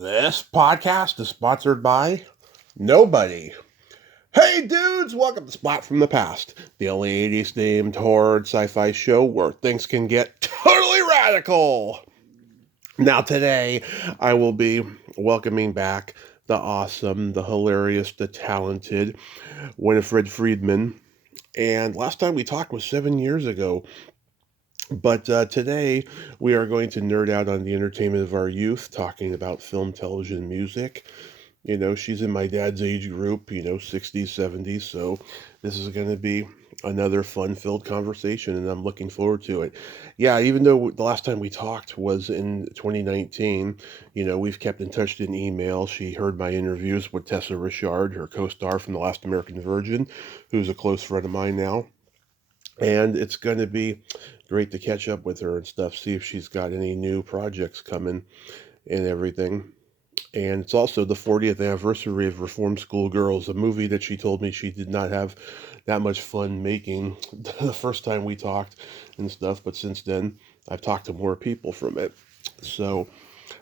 This podcast is sponsored by nobody. Hey dudes, welcome to Splat from the Past, the only 80s themed horror sci-fi show where things can get totally radical. Now today, I will be welcoming back the awesome, the hilarious, the talented Winifred Freedman. And last time we talked was 7 years ago. But today we are going to nerd out on the entertainment of our youth, talking about film, television, music. She's in my dad's age group, 60s, 70s. So this is going to be another fun filled conversation, and I'm looking forward to it. Yeah, even though the last time we talked was in 2019, we've kept in touch in email. She heard my interviews with Tessa Richard, her co star from The Last American Virgin, who's a close friend of mine now. And it's going to be great to catch up with her and stuff, see if she's got any new projects coming and everything. And it's also the 40th anniversary of Reform School Girls, a movie that she told me she did not have that much fun making the first time we talked and stuff. But since then, I've talked to more people from it. So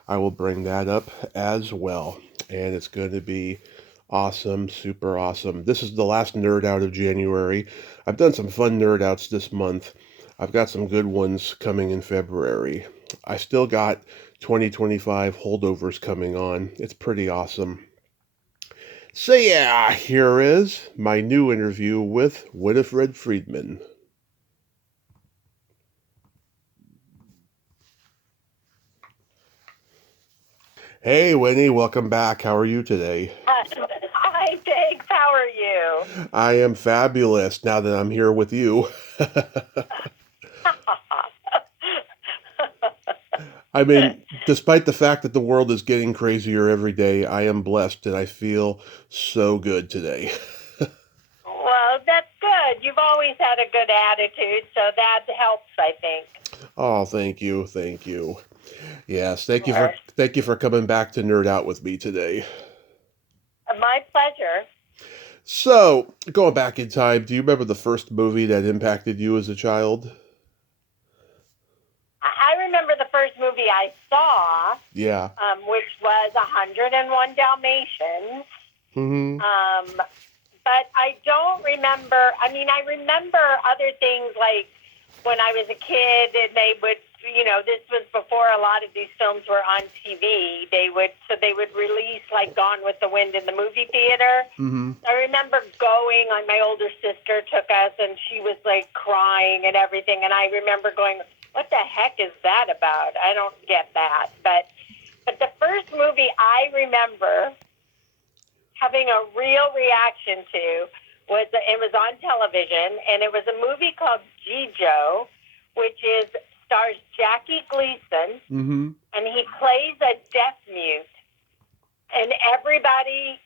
I will bring that up as well. And it's going to be awesome, super awesome. This is the last nerd out of January. I've done some fun nerd outs this month. I've got some good ones coming in February. I still got 2025 holdovers coming on. It's pretty awesome. So yeah, here is my new interview with Winifred Freedman. Hey Winnie, welcome back. How are you today? Hi, thanks. How are you? I am fabulous now that I'm here with you. I mean, despite the fact that the world is getting crazier every day, I am blessed and I feel so good today. Well, that's good. You've always had a good attitude, so that helps, I think. Oh, thank you, thank you. Yes, Sure. thank you for coming back to nerd out with me today. My pleasure. So, going back in time, do you remember the first movie that impacted you as a child? I remember the first movie I saw, Yeah. which was 101 Dalmatians. Mm-hmm. But I don't remember. I mean, I remember other things like when I was a kid and they would, this was before a lot of these films were on TV. They would release like Gone with the Wind in the movie theater. Mm-hmm. I remember going, like my older sister took us and she was like crying and everything. And I remember going, what the heck is that about? I don't get that. But the first movie I remember having a real reaction to it was on television, and it was a movie called Jijo, which stars Jackie Gleason, Mm-hmm. and he plays a deaf mute. And everybody's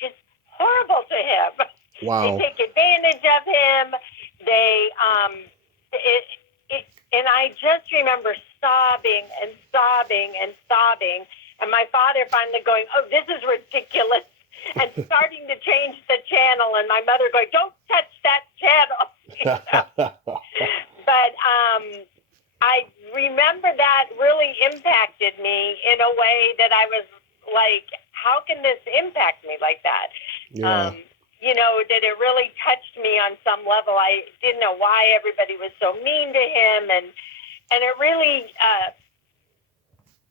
just horrible to him. They Wow. take advantage of him. And I just remember sobbing and sobbing and sobbing. And my father finally going, oh, this is ridiculous, and starting to change the channel. And my mother going, don't touch that channel. But I remember that really impacted me in a way that I was like, how can this impact me like that? Yeah. That it really touched me on some level. I didn't know why everybody was so mean to him. And it really,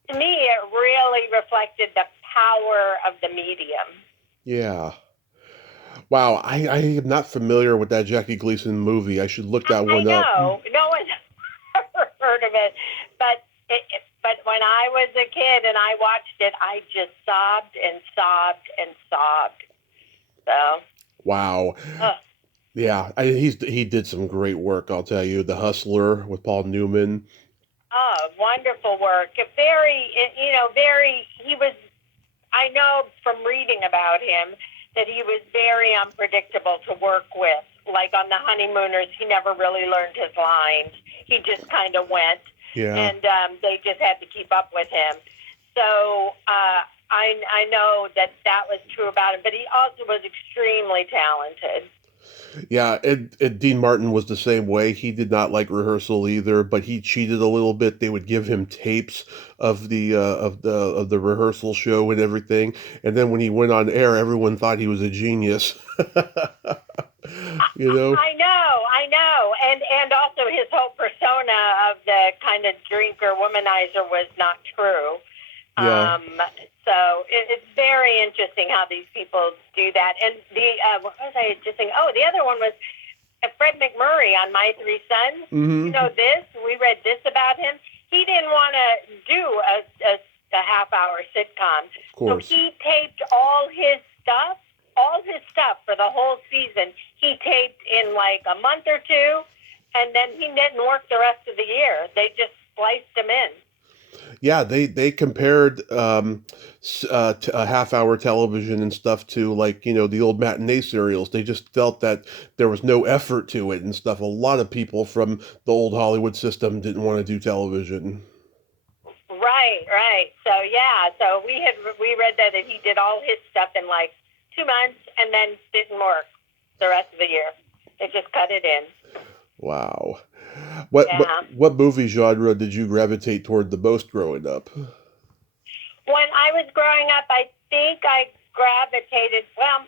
to me, it really reflected the power of the medium. Yeah. Wow, I am not familiar with that Jackie Gleason movie. I should look that I one up. know. No one's ever heard of it. But when I was a kid and I watched it, I just sobbed and sobbed and sobbed. So. Wow. Yeah, he did some great work, I'll tell you. The Hustler with Paul Newman. Oh, wonderful work. He was, I know from reading about him that he was very unpredictable to work with. Like on The Honeymooners, he never really learned his lines. He just kind of went. Yeah. And they just had to keep up with him. So I know that was true about him, but he also was extremely talented. Yeah, and Dean Martin was the same way. He did not like rehearsal either, but he cheated a little bit. They would give him tapes of the rehearsal show and everything, and then when he went on air, everyone thought he was a genius. You know? I know, and also his whole persona of the kind of drinker womanizer was not true. Yeah. So it's very interesting how these people do that. And the what was I just saying? Oh, the other one was Fred McMurray on My Three Sons. You Hmm. know this? We read this about him. He didn't want to do a half-hour sitcom, Of so course. he taped all his stuff for the whole season. He taped in like a month or two, and then he didn't work the rest of the year. They just spliced him in. Yeah, they compared a half hour television and stuff to, like, the old matinee serials. They just felt that there was no effort to it and stuff. A lot of people from the old Hollywood system didn't want to do television. Right, right. So yeah, so we read that he did all his stuff in like 2 months, and then didn't work the rest of the year. They just cut it in. Wow. What what Yeah. what movie genre did you gravitate toward the most growing up? When I was growing up, I think I gravitated. Well,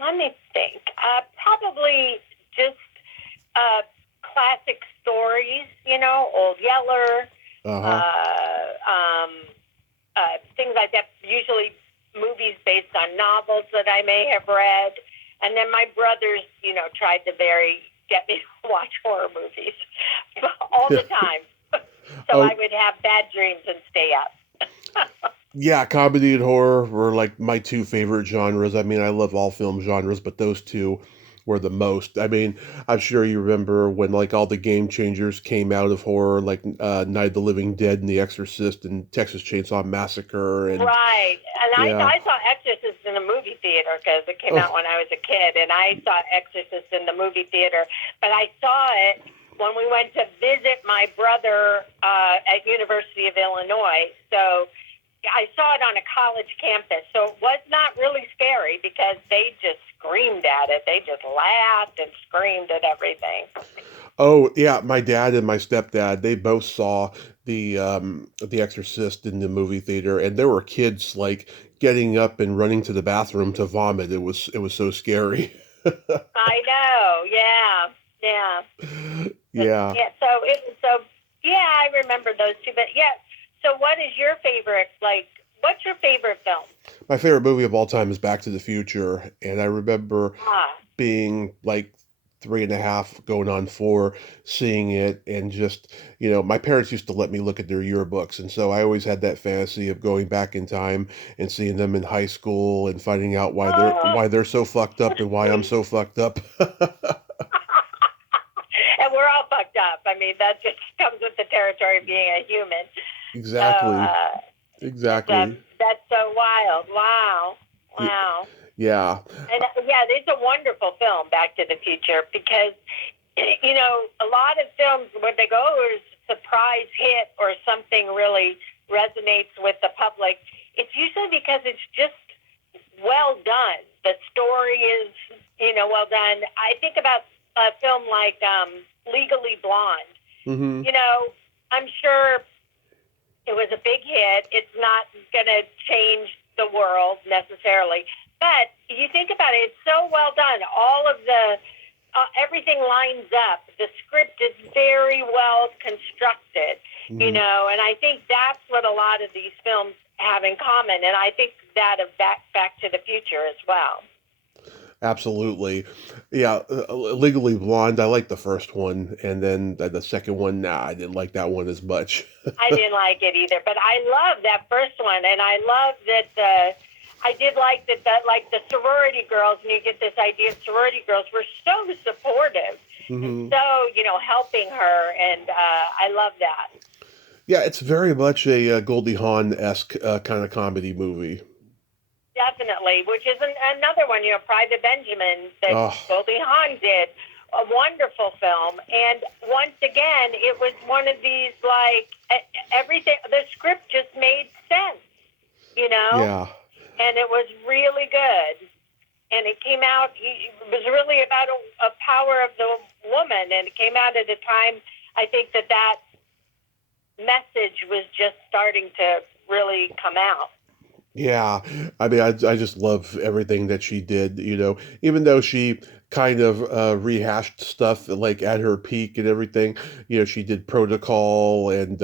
let me think. Probably just classic stories. You know, Old Yeller, Uh-huh. uh, um, things like that. Usually movies based on novels that I may have read. And then my brothers, tried to get me to watch horror movies all the time. So I Oh, would have bad dreams and stay up. yeah, comedy and horror were like my two favorite genres. I mean, I love all film genres, but those two were the most. I mean, I'm sure you remember when like all the game changers came out of horror, like Night of the Living Dead and The Exorcist and Texas Chainsaw Massacre, and Right. And yeah. I saw Exorcist in the movie theater because it came out Oh, when I was a kid, and I saw Exorcist in the movie theater. But I saw it when we went to visit my brother at University of Illinois. So I saw it on a college campus. So it was not really scary because they just screamed at it. They just laughed and screamed at everything. oh, yeah, my dad and my stepdad, they both saw The Exorcist in the movie theater, and there were kids like getting up and running to the bathroom to vomit. It was so scary. I know. Yeah. Yeah. Yeah. Yeah, so yeah, I remember those two. But yeah, so what is your favorite? Like, what's your favorite film? My favorite movie of all time is Back to the Future, and I remember Ah, being like 3.5 going on 4, seeing it, and just, my parents used to let me look at their yearbooks, and so I always had that fantasy of going back in time and seeing them in high school and finding out why they're oh, why they're so fucked up and why I'm so fucked up. and we're all fucked up. I mean, that just comes with the territory of being a human. So Exactly. Exactly. that's so wild. Wow, Y- wow. Yeah. And yeah, it's a wonderful film, Back to the Future, because a lot of films when they go, oh, it's a surprise hit or something really resonates with the public, it's usually because it's just well done. The story is, well done. I think about a film like Legally Blonde. Hmm. I'm sure it was a big hit. It's not going to change the world necessarily. But you think about it, it's so well done. All of the, everything lines up. The script is very well constructed, Hmm. and I think that's what a lot of these films have in common. And I think that of Back to the Future as well. Absolutely. Yeah, Legally Blonde, I like the first one, and then the second one, nah, I didn't like that one as much. I didn't like it either, but I love that first one, and I love that I did like that like the sorority girls, and you get this idea of sorority girls were so supportive and Hmm. so helping her, and I love that. Yeah, it's very much a Goldie Hawn-esque kind of comedy movie. Definitely, which is another one, Private Benjamin that Oh, Goldie Hawn did. A wonderful film. And once again, it was one of these, like, everything, the script just made sense, yeah. and it was really good. and it came out. It was really about a power of the woman, and it came out at a time. I think that message was just starting to really come out. Yeah, I mean, I just love everything that she did, even though she kind of rehashed stuff like at her peak and everything. She did Protocol and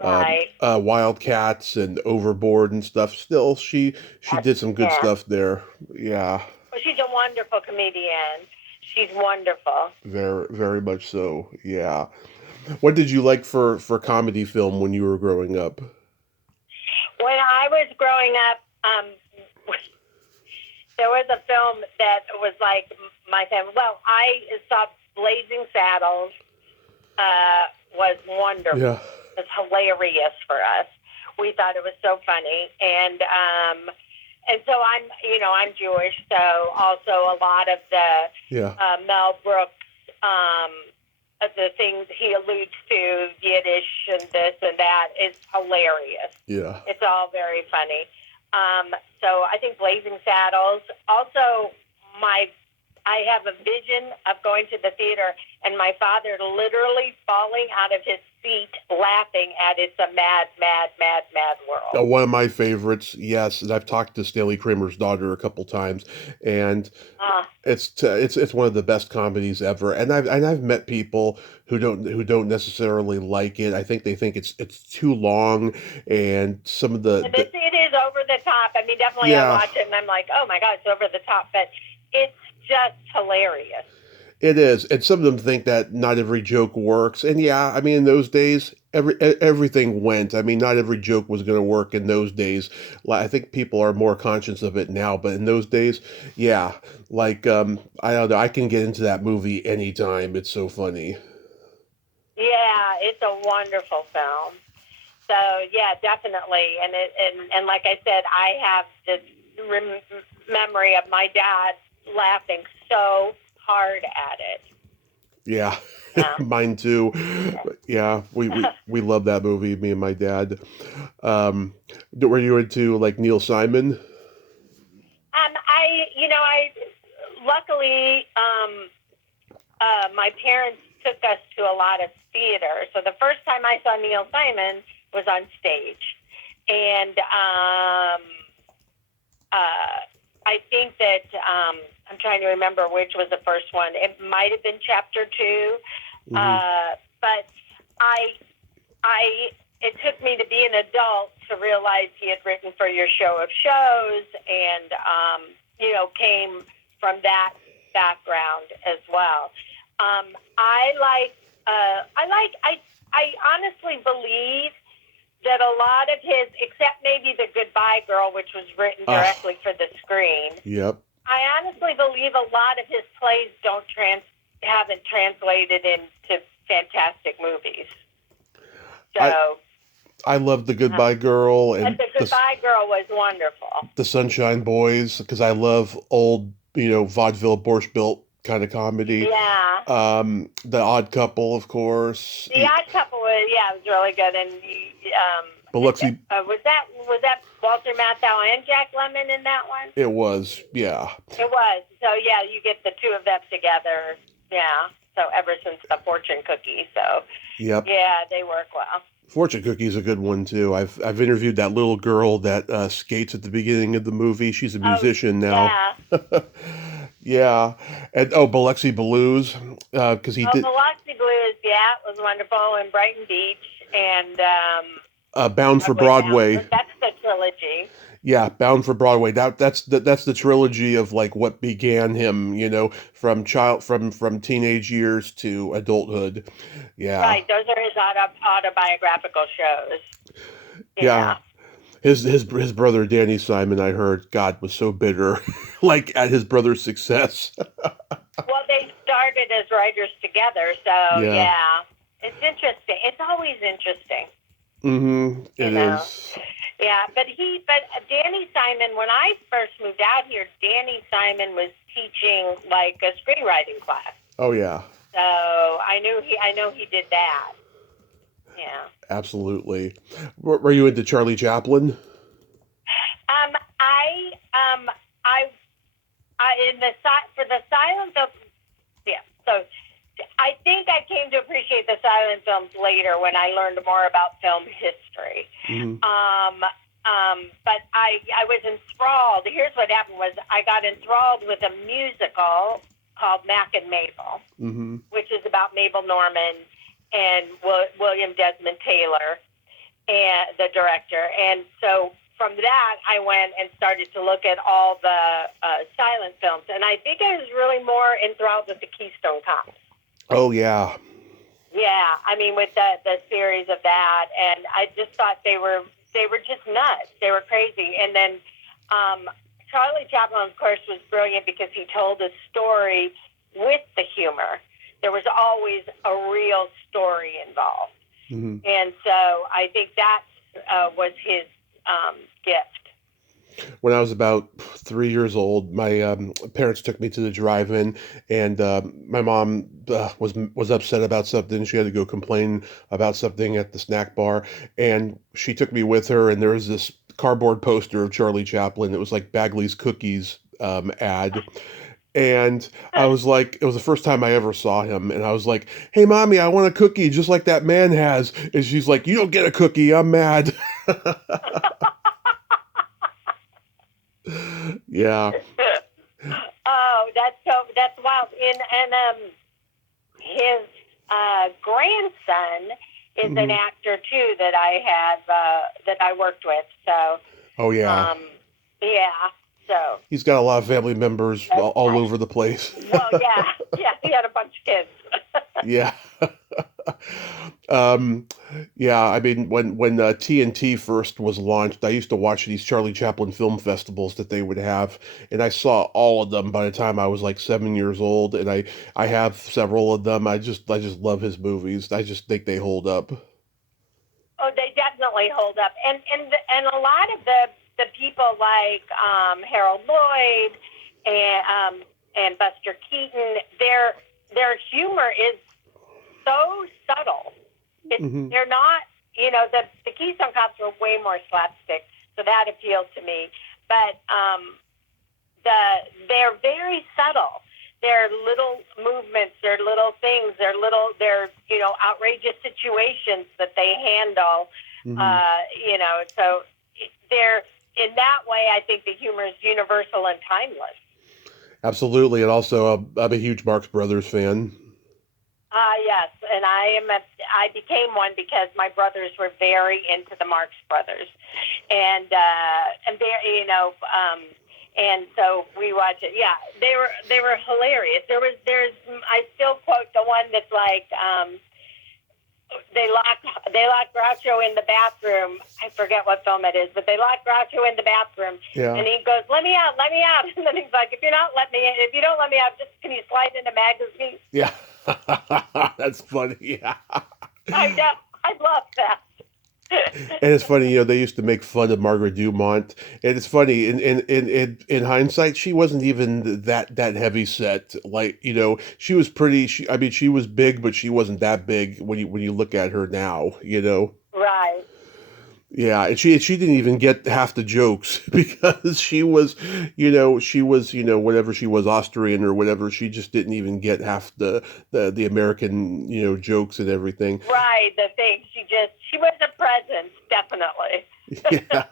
Right. Wildcats and Overboard and stuff. Still, she did some good Yeah. stuff there. Yeah, Well, she's a wonderful comedian. She's wonderful. very, very much so. Yeah. What did you like for comedy film when you were growing up? When I was growing up, there was a film that was like my family. Well, I saw Blazing Saddles. Was wonderful. Yeah. It was hilarious for us. We thought it was so funny, and so I'm Jewish, so also a lot of the Mel Brooks, the things he alludes to, Yiddish and this and that, is hilarious. Yeah. It's all very funny. So I think Blazing Saddles. Also, I have a vision of going to the theater and my father literally falling out of his seat laughing at It's a Mad, Mad, Mad, Mad World. One of my favorites, yes, and I've talked to Stanley Kramer's daughter a couple times, and it's one of the best comedies ever. And I've met people who don't necessarily like it. I think they think it's too long, and some of it is over the top. I mean, definitely I watch it and I'm like, oh my God, it's over the top, but it's just hilarious. It is, and some of them think that not every joke works. And yeah, I mean, in those days, everything went. I mean, not every joke was going to work in those days. I think people are more conscious of it now, but in those days, yeah, like I don't know, I can get into that movie anytime. It's so funny. Yeah, it's a wonderful film. So yeah, definitely, and like I said, I have this memory of my dad laughing so hard at it. Yeah, mine too. Yeah, we love that movie, me and my dad. Were you into like Neil Simon? I luckily my parents took us to a lot of theater. So the first time I saw Neil Simon was on stage, and I think that I'm trying to remember which was the first one. It might have been Chapter 2, but it took me to be an adult to realize he had written for Your Show of Shows, and came from that background as well. I honestly believe that a lot of his, except maybe The Goodbye Girl, which was written directly for the screen. Yep. I honestly believe a lot of his plays haven't translated into fantastic movies. So I love The Goodbye Girl, and The Goodbye Girl was wonderful. The Sunshine Boys, because I love old, vaudeville, Borscht Belt kind of comedy. Yeah. The Odd Couple, of course. The Odd Couple was really good, and Biloxi. Was that Walter Matthau and Jack Lemmon in that one? It was, yeah. It was. So yeah, you get the two of them together. Yeah. So ever since the Fortune Cookie, so yep. Yeah, they work well. Fortune Cookie is a good one too. I've interviewed that little girl that skates at the beginning of the movie. She's a musician now. Yeah. Yeah, and Biloxi Blues, because he did. Biloxi Blues, it was wonderful, and Brighton Beach, and Bound for Broadway. That's the trilogy. Yeah, Bound for Broadway. That's the trilogy of like what began him, from teenage years to adulthood. Yeah. Right, those are his autobiographical shows. Yeah. His brother Danny Simon, I heard, God, was so bitter, like at his brother's success. Well, they started as writers together, so yeah. It's interesting. It's always interesting. Mm-hmm. It is. Yeah, but Danny Simon, when I first moved out here, Danny Simon was teaching like a screenwriting class. Oh yeah. So I know he did that. Yeah. Absolutely. Were you into Charlie Chaplin? For the silent film, yeah. So I think I came to appreciate the silent films later when I learned more about film history. Mm-hmm. But I was enthralled. Here's what happened was I got enthralled with a musical called Mac and Mabel, Mm-hmm. which is about Mabel Normand and William Desmond Taylor, and the director. And so from that, I went and started to look at all the silent films. And I think I was really more enthralled with the Keystone Cops. Oh, yeah. Yeah, I mean, with the series of that. And I just thought they were just nuts. They were crazy. And then Charlie Chaplin, of course, was brilliant because he told a story with the humor. There was always a real story involved. Mm-hmm. And so I think that was his gift. When I was about 3 years old, my parents took me to the drive-in, and my mom was upset about something. She had to go complain about something at the snack bar, and she took me with her. And there was this cardboard poster of Charlie Chaplin. It was like Bagley's Cookies ad. And I was like, it was the first time I ever saw him. And I was like, hey, Mommy, I want a cookie just like that man has. And she's like, you don't get a cookie. I'm mad. Yeah. Oh, that's wild. And his grandson is an actor too that I have that I worked with. So. Oh yeah. Yeah. So. He's got a lot of family members all over the place. Well, yeah. He had a bunch of kids. Yeah. Yeah, I mean, when TNT first was launched, I used to watch these Charlie Chaplin film festivals that they would have, and I saw all of them by the time I was like 7 years old, and I have several of them. I just love his movies. I just think they hold up. Oh, they definitely hold up, and a lot of the people like Harold Lloyd and Buster Keaton, their humor is so subtle. They're not, the Keystone Cops were way more slapstick, so that appealed to me. But they're very subtle. They're little movements, they're little things, they're outrageous situations that they handle. So they're, in that way, I think the humor is universal and timeless. Absolutely, and also I'm a huge Marx Brothers fan. Yes, and I became one because my brothers were very into the Marx Brothers, and and so we watched it. Yeah, they were hilarious. There's I still quote the one that's like they locked Groucho in the bathroom. I forget what film it is, but they locked Groucho in the bathroom, and he goes, "Let me out," and then he's like, "If you don't let me out, just can you slide into magazine?" Yeah. That's funny. Yeah. I know. I love that. And it's funny, they used to make fun of Margaret Dumont, and it's funny in hindsight, she wasn't even that heavy set. Like, she was pretty. She was big, but she wasn't that big when you look at her now. Right. Yeah, and she didn't even get half the jokes because she was whatever she was, Austrian or whatever. She just didn't even get half the American jokes and everything. Right, the thing she was a presence, definitely. Yeah.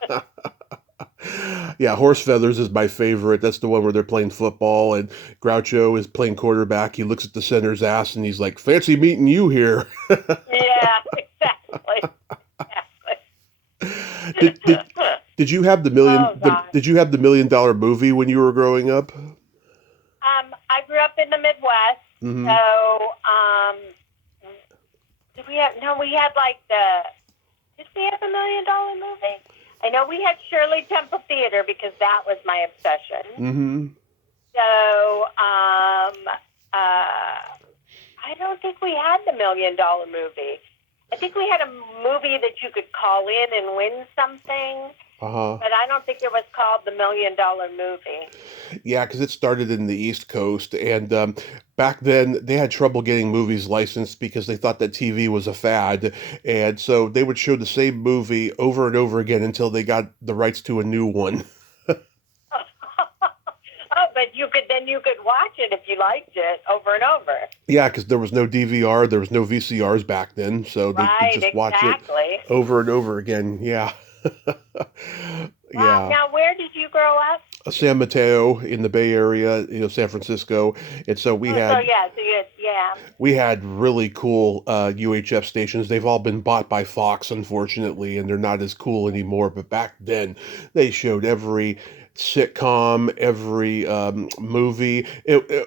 Yeah, Horse Feathers is my favorite. That's the one where they're playing football and Groucho is playing quarterback. He looks at the center's ass and he's like, "Fancy meeting you here." Yeah, exactly. Did you have the did you have the $1 Million Movie when you were growing up? I grew up in the Midwest, so did we have the $1 Million Movie? I know we had Shirley Temple Theater because that was my obsession. So I don't think we had the $1 Million Movie. I think we had a movie that you could call in and win something. But I don't think it was called the $1 Million Movie. Yeah, because it started in the East Coast, and back then they had trouble getting movies licensed because they thought that TV was a fad, and so they would show the same movie over and over again until they got the rights to a new one. Oh, but you could watch it if you liked it over and over. Yeah, because there was no DVR, there was no VCRs back then, so they could Right, just watch it exactly. over and over again. Yeah. Wow. Yeah. Now, where did you grow up? San Mateo in the Bay Area, San Francisco. And so Oh, so yeah, so yeah. we had really cool UHF stations. They've all been bought by Fox, unfortunately, and they're not as cool anymore. But back then, they showed every sitcom, every movie.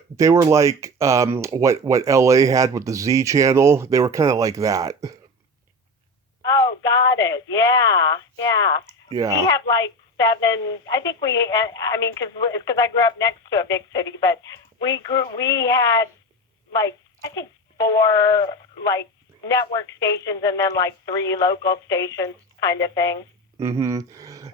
They were like what LA had with the Z channel. They were kind of like that. Oh, got it. Yeah, yeah. We Yeah. have like 7. I think I mean, because I grew up next to a big city, but we had like I think 4 like network stations and then like 3 local stations, kind of thing. Mm-hmm.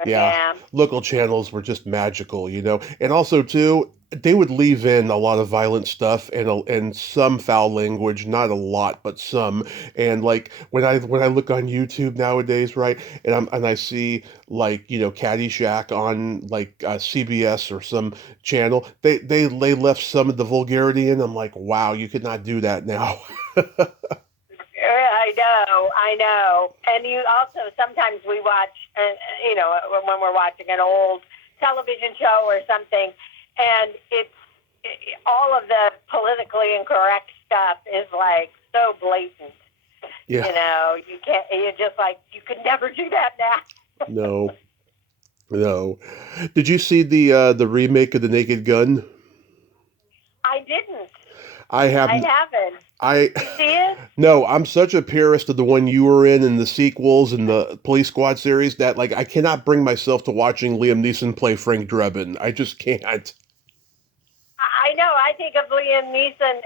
Yeah. Yeah. Local channels were just magical. And also too, they would leave in a lot of violent stuff and some foul language, not a lot, but some. And like when I look on YouTube nowadays, right, and I see like Caddyshack on like CBS or some channel, they left some of the vulgarity in. I'm like, wow, you could not do that now. I know. And you also, sometimes we watch, when we're watching an old television show or something, and all of the politically incorrect stuff is like so blatant. Yeah. You can't, you're just like, you could never do that now. No. No. Did you see the remake of The Naked Gun? I didn't. I haven't. I haven't. I You see it? No, I'm such a purist of the one you were in and the sequels and the Police Squad series that like I cannot bring myself to watching Liam Neeson play Frank Drebin. I just can't. I know. I think of Liam Neeson.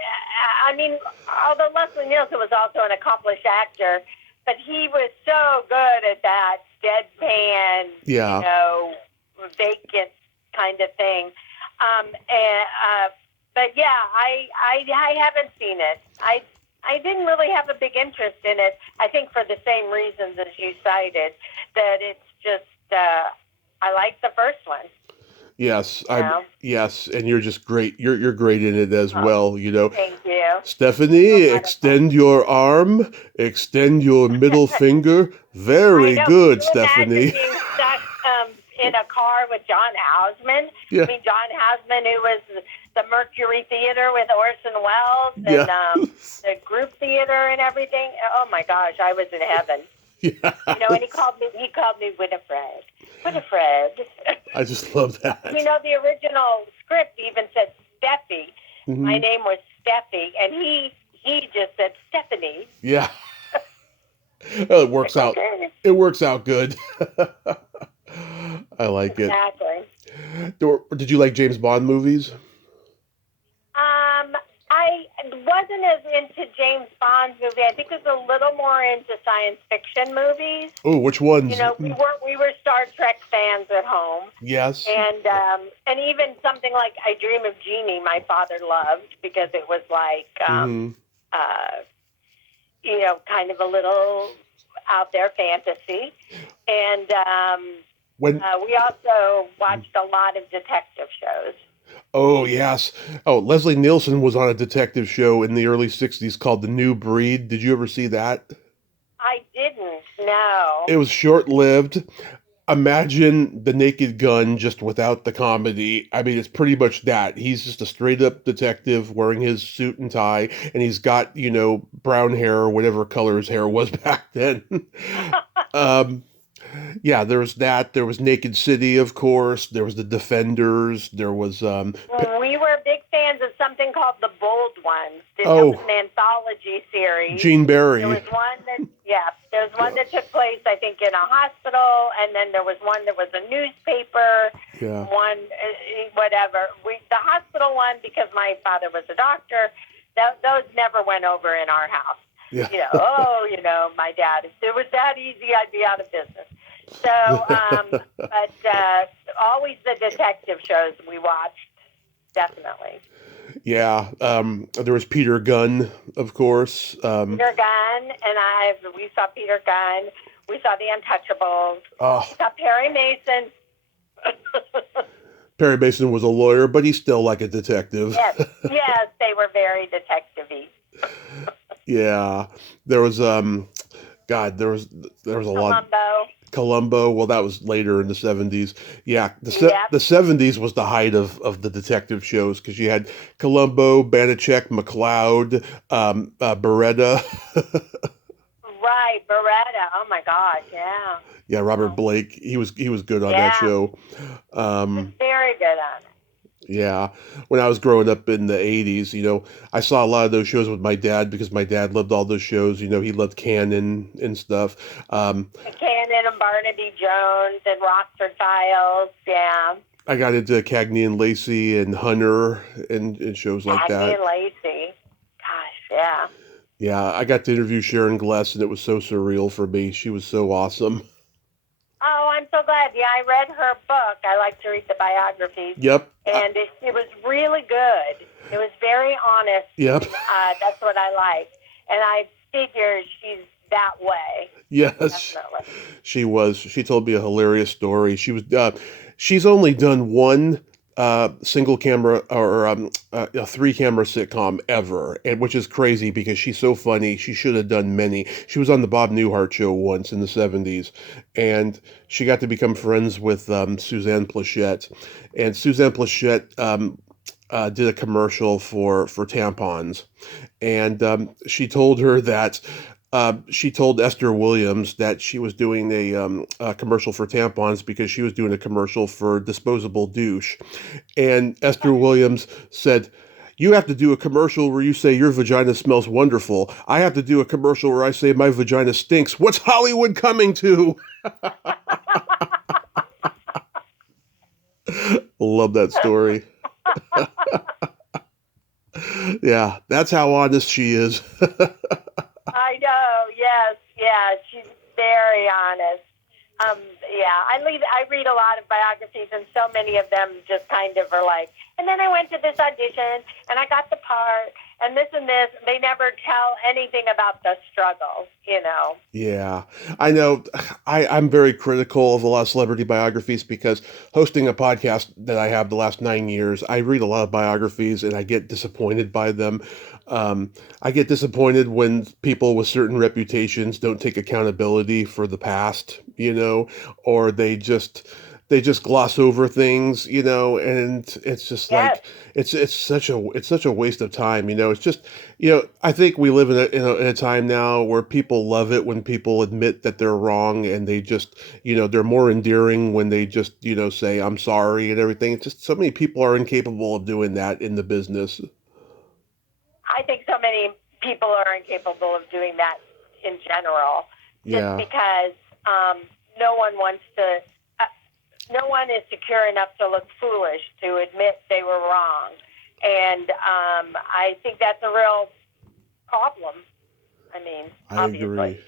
I mean, although Leslie Nielsen was also an accomplished actor, but he was so good at that deadpan, Yeah. vacant kind of thing. But yeah, I haven't seen it. I didn't really have a big interest in it. I think for the same reasons as you cited, that it's just I like the first one. Yes, yes, and you're just great. You're great in it as well. Thank you. Stephanie, A lot of fun. extend your arm, extend your middle finger. I Very know. good, Can you imagine Stephanie. being stuck in a car with John Houseman? Yeah. I mean, John Houseman, who was the Mercury Theater with Orson Welles and Yeah. the group theater and everything. Oh my gosh, I was in heaven. Yeah. And he called me Winifred. Winifred. I just love that. The original script even said Steffi. Mm-hmm. My name was Steffi, and he just said Stephanie. Yeah. Well, it works out. Okay. It works out good. I like it. Exactly. Did you like James Bond movies? I wasn't as into James Bond movie. I think I was a little more into science fiction movies. Oh, which ones? We were Star Trek fans at home. Yes. And even something like I Dream of Jeannie, my father loved because it was like kind of a little out there fantasy. And we also watched a lot of detective shows. Oh, yes. Oh, Leslie Nielsen was on a detective show in the early 60s called The New Breed. Did you ever see that? I didn't, no. It was short-lived. Imagine The Naked Gun just without the comedy. I mean, it's pretty much that. He's just a straight-up detective wearing his suit and tie, and he's got, brown hair or whatever color his hair was back then. Yeah, there was that. There was Naked City, of course. There was The Defenders. There was we were big fans of something called The Bold Ones. That was an anthology series. Gene Barry. There was one that took place, I think, in a hospital, and then there was one that was a newspaper. Yeah. One, whatever. The hospital one, because my father was a doctor, those never went over in our house. Yeah. My dad, if it was that easy, I'd be out of business. So, but always the detective shows we watched, definitely. Yeah, there was Peter Gunn, of course. Peter Gunn, and we saw Peter Gunn. We saw The Untouchables. Oh. We saw Perry Mason. Perry Mason was a lawyer, but he's still like a detective. Yes, yes, they were very detective-y. Yeah, there was God, there was a lot. Columbo. Columbo, well, that was later in the 70s. Yeah, Yep. the 70s was the height of the detective shows because you had Columbo, Banachek, McCloud, Beretta. Right, Beretta. Oh my God, yeah. Yeah, Robert Oh, Blake. He was good on that yeah. show. He was Um, very good on it. yeah, when I was growing up in the 80s, I saw a lot of those shows with my dad because my dad loved all those shows. He loved Cannon and stuff. Cannon and Barnaby Jones and Rockford Files. Yeah. I got into Cagney and Lacey and Hunter and shows like Cagney that. and Lacey. Gosh, yeah. Yeah, I got to interview Sharon Gless, and it was so surreal for me. She was so awesome. Oh, I'm so glad. Yeah, I read her book. I like to read the biographies. Yep. And it was really good. It was very honest. Yep. That's what I like. And I figure she's that way. Yes, Definitely. she was. She told me a hilarious story. She's only done one single camera or a three camera sitcom ever, and which is crazy because she's so funny. She should have done many. She was on the Bob Newhart show once in the 70s, and she got to become friends with Suzanne Plachette, and Suzanne Plachette did a commercial for tampons, and she told her that she told Esther Williams that she was doing a commercial for tampons because she was doing a commercial for disposable douche. And Esther Williams said, "You have to do a commercial where you say your vagina smells wonderful. I have to do a commercial where I say my vagina stinks. What's Hollywood coming to?" Love that story. Yeah, that's how honest she is. I know. Yes. Yeah. She's very honest. Um, yeah. I read a lot of biographies, and so many of them just kind of are like, and then I went to this audition, and I got the part, and this and this. They never tell anything about the struggle. Yeah, I know. I'm very critical of a lot of celebrity biographies because hosting a podcast that I have the last 9 years, I read a lot of biographies and I get disappointed by them. I get disappointed when people with certain reputations don't take accountability for the past, or they just gloss over things, and it's just Yes. like it's such a waste of time. It's just I think we live in a time now where people love it when people admit that they're wrong, and they just they're more endearing when they just say I'm sorry and everything. It's just so many people are incapable of doing that in the business. I think so many people are incapable of doing that in general, just Yeah, because no one wants to. No one is secure enough to look foolish to admit they were wrong, and I think that's a real problem. I mean, I obviously. agree.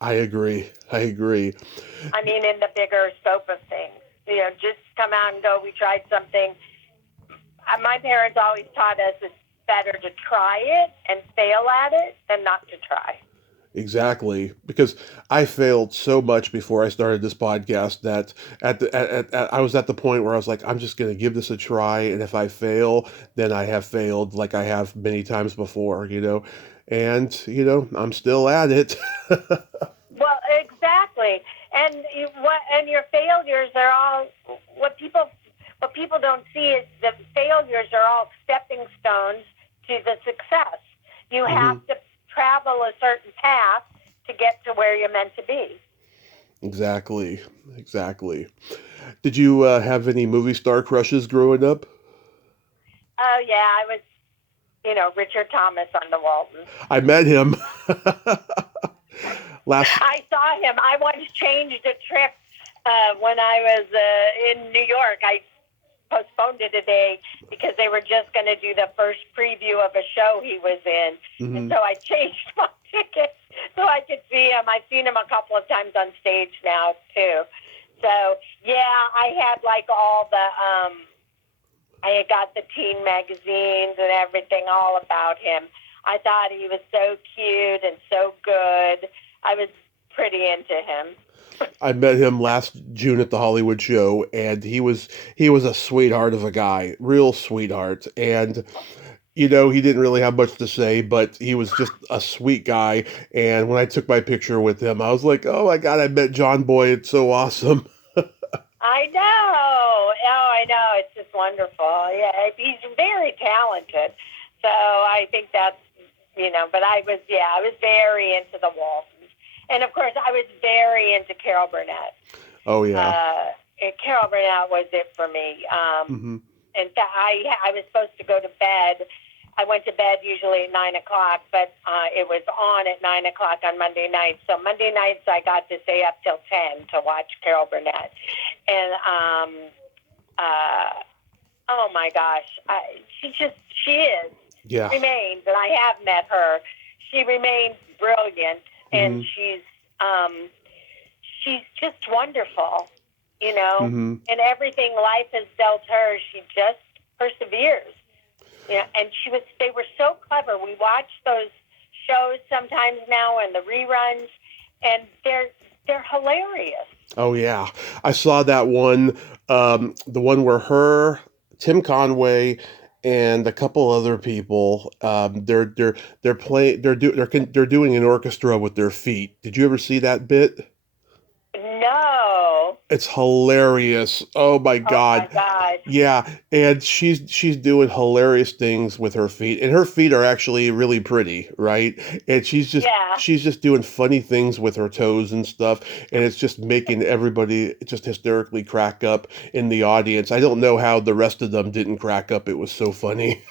I agree. I agree. I mean, in the bigger scope of things, just come out and go. We tried something. My parents always taught us it's better to try it and fail at it than not to try. Exactly, because I failed so much before I started this podcast that I was at the point where I was like, I'm just going to give this a try, and if I fail, then I have failed like I have many times before, and I'm still at it. Well, exactly, and and your failures are all what people don't see is the failures are all stepping stones to the success. You Hmm. have to travel a certain path to get to where you're meant to be. Exactly, exactly. Did you have any movie star crushes growing up? Oh yeah, I was, Richard Thomas on the Waltons. I met him last. I saw him. I once changed a trip when I was in New York. I postponed it a day because they were just going to do the first preview of a show he was in. And Mhm. so I changed my ticket so I could see him. I've seen him a couple of times on stage now, too. So, yeah, I had like all I had got the teen magazines and everything all about him. I thought he was so cute and so good. I was pretty into him. I met him last June at the Hollywood show, and he was a sweetheart of a guy, real sweetheart. And he didn't really have much to say, but he was just a sweet guy. And when I took my picture with him, I was like, "Oh my God, I met John Boy. It's so awesome." I know. Oh, I know. It's just wonderful. Yeah, he's very talented. So I think that's, but I was very into the Waltons. And of course, I was very into Carol Burnett. Oh yeah. And Carol Burnett was it for me. Hmm. In fact, I was supposed to go to bed. I went to bed usually at 9 o'clock, but it was on at 9 o'clock on Monday nights. So Monday nights I got to stay up till 10 to watch Carol Burnett. And, oh my gosh, she is, Yeah. remains, and I have met her. She remains brilliant, and she's just wonderful, Hmm. and everything life has dealt her, she just perseveres. Yeah, and they were so clever. We watch those shows sometimes now and the reruns, and they're hilarious. Oh yeah. I saw that one, the one where Tim Conway, and a couple other people, they're playing, they're doing an orchestra with their feet. Did you ever see that bit? No. It's hilarious. Oh my Oh my God. gosh. Yeah, and she's doing hilarious things with her feet, and her feet are actually really pretty, right? And Yeah. she's just doing funny things with her toes and stuff, and it's just making everybody just hysterically crack up in the audience. I don't know how the rest of them didn't crack up. It was so funny.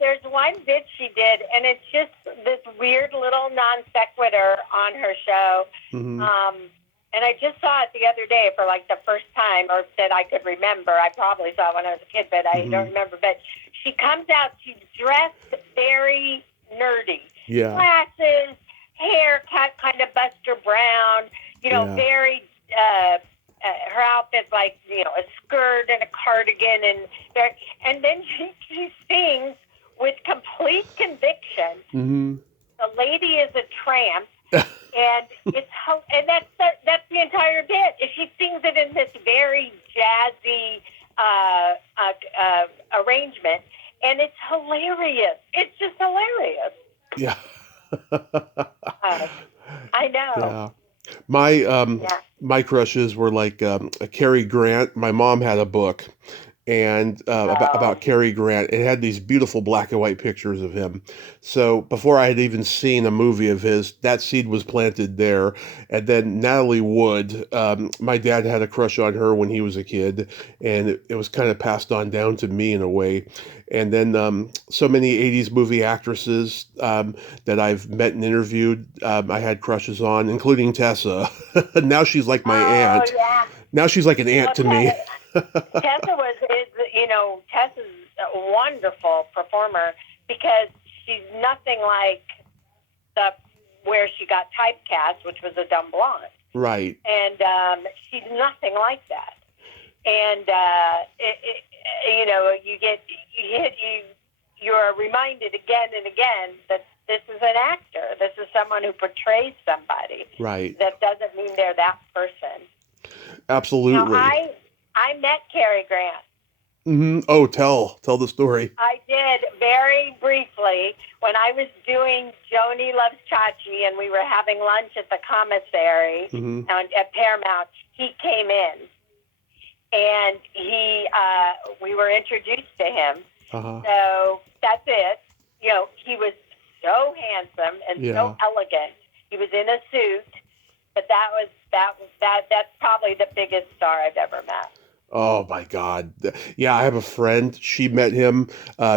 There's one bit she did, and it's just this weird little non sequitur on her show. Hmm. And I just saw it the other day for like the first time, or that I could remember. I probably saw it when I was a kid, but I don't remember. But she comes out, she's dressed very nerdy. Yeah. Glasses, haircut, kind of Buster Brown, Yeah. very, her outfit's like, a skirt and a cardigan. And then she sings with complete conviction. Hmm. The lady is a tramp. And that's the entire bit. She sings it in this very jazzy arrangement, and it's hilarious. It's just hilarious. Yeah. I know. Yeah. My Yeah. my crushes were like Cary Grant. My mom had a book, and about Cary Grant. It had these beautiful black and white pictures of him. So before I had even seen a movie of his, that seed was planted there. And then Natalie Wood, my dad had a crush on her when he was a kid, and it was kind of passed on down to me in a way. And then so many '80s movie actresses that I've met and interviewed, I had crushes on, including Tessa. Now she's like my aunt. Yeah. Now she's like an aunt to me. Tessa's a wonderful performer because she's nothing like where she got typecast, which was a dumb blonde. Right. And she's nothing like that. And you're reminded again and again that this is an actor. This is someone who portrays somebody. Right. That doesn't mean they're that person. Absolutely. Now, I met Cary Grant. Mm-hmm. Oh, tell the story. I did very briefly when I was doing Joni Loves Chachi, and we were having lunch at the commissary at Paramount. He came in, and we were introduced to him. Uh-huh. So that's it. He was so handsome and so elegant. He was in a suit, but that's probably the biggest star I've ever met. Oh my God. Yeah, I have a friend. She met him.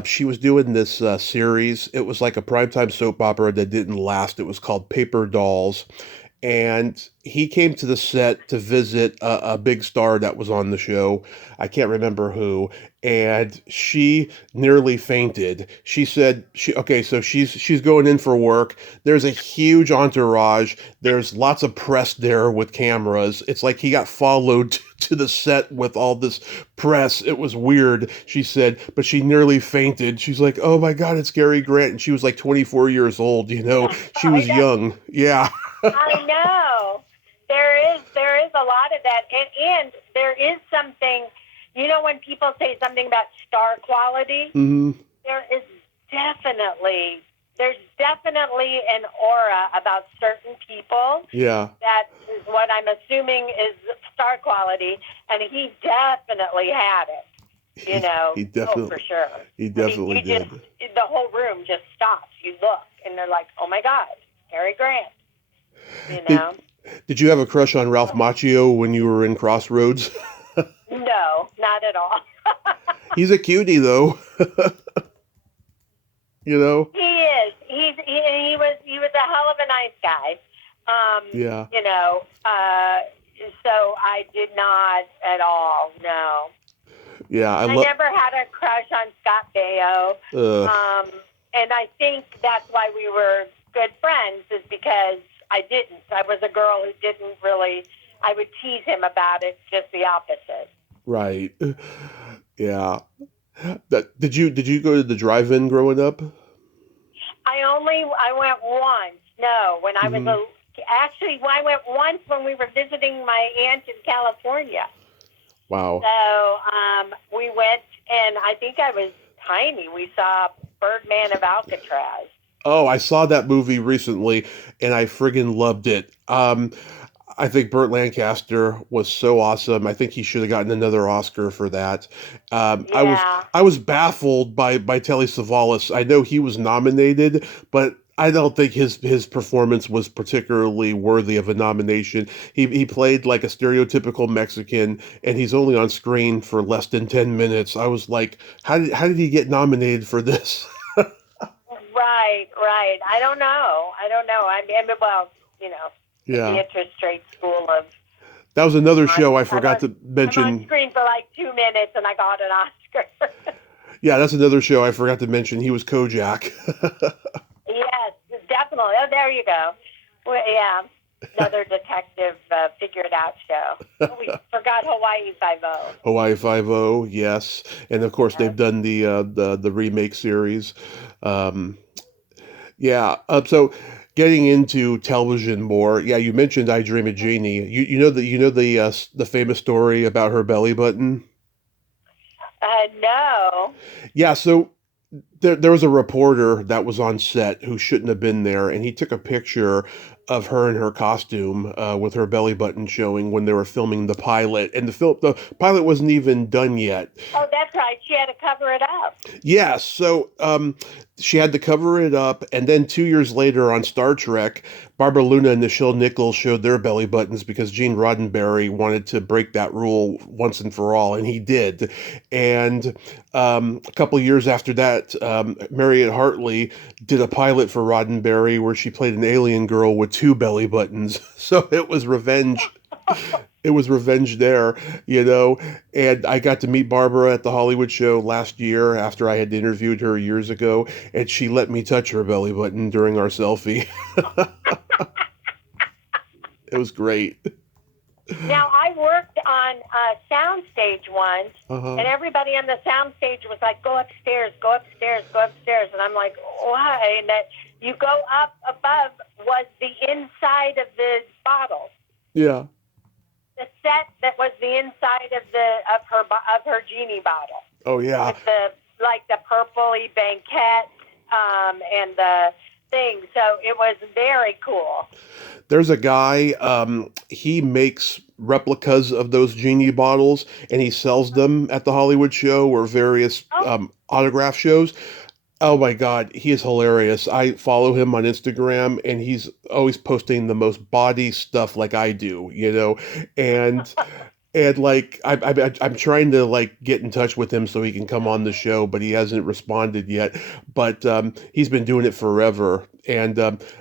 She was doing this series. It was like a primetime soap opera that didn't last. It was called Paper Dolls. And he came to the set to visit a big star that was on the show. I can't remember who. And she nearly fainted. She said, so she's going in for work. There's a huge entourage. There's lots of press there with cameras. It's like he got followed to the set with all this press. It was weird, she said, but she nearly fainted. She's like, oh my God, it's Cary Grant. And she was like 24 years old, She was young. Yeah. I know. that, and there is something, when people say something about star quality, Mm-hmm. there's definitely an aura about certain people. Yeah. That is what I'm assuming is star quality, and he definitely had it. He definitely, for sure. He definitely did. The whole room just stops. You look, and they're like, "Oh my God, Cary Grant." Did you have a crush on Ralph Macchio when you were in Crossroads? No, not at all. He's a cutie, though. He is. He was a hell of a nice guy. Yeah. So I did not at all. No. Yeah, I never had a crush on Scott Baio. And I think that's why we were good friends, is because I didn't. I was a girl who didn't really. I would tease him about it, just the opposite. Right. Yeah. Did you go to the drive-in growing up? I went once. No, when I Mm-hmm. was I went once when we were visiting my aunt in California. Wow. So we went, and I think I was tiny. We saw Birdman of Alcatraz. Oh, I saw that movie recently, and I friggin' loved it. I think Burt Lancaster was so awesome. I think he should have gotten another Oscar for that. Yeah. I was baffled by Telly Savalas. I know he was nominated, but I don't think his performance was particularly worthy of a nomination. He played like a stereotypical Mexican, and he's only on screen for less than 10 minutes. I was like, how did he get nominated for this? Right. I don't know. I mean, well, Yeah. the interest rate school of. That was another show I forgot to mention. I'm on screen for like 2 minutes, and I got an Oscar. Yeah, that's another show I forgot to mention. He was Kojak. Yes, definitely. Oh, there you go. Well, yeah, another detective figure-it-out show. We forgot Hawaii Five-0. Hawaii Five-0, yes, and of course they've done the remake series. Yeah, so getting into television more. Yeah, you mentioned I Dream of Jeannie. The famous story about her belly button. No. Yeah, so there was a reporter that was on set who shouldn't have been there, and he took a picture of her in her costume with her belly button showing when they were filming the pilot, and the pilot wasn't even done yet. Oh, that's right. She had to cover it up. Yeah, so she had to cover it up, and then 2 years later on Star Trek, Barbara Luna and Nichelle Nichols showed their belly buttons because Gene Roddenberry wanted to break that rule once and for all, and he did. And a couple of years after that, Mariette Hartley did a pilot for Roddenberry where she played an alien girl with two belly buttons. So it was revenge. It was revenge there, and I got to meet Barbara at the Hollywood show last year after I had interviewed her years ago, and she let me touch her belly button during our selfie. It was great. Now, I worked on a soundstage once, and everybody on the soundstage was like, go upstairs, go upstairs, go upstairs. And I'm like, why? And that you go up above was the inside of the bottle. Yeah. The set that was the inside of her genie bottle. Oh, yeah. With the purpley banquette and the thing. So it was very cool. There's a guy, he makes replicas of those genie bottles, and he sells them at the Hollywood show or various autograph shows. Oh my God, he is hilarious. I follow him on Instagram, and he's always posting the most body stuff like I do, and like I'm trying to like get in touch with him so he can come on the show, but he hasn't responded yet. But he's been doing it forever, and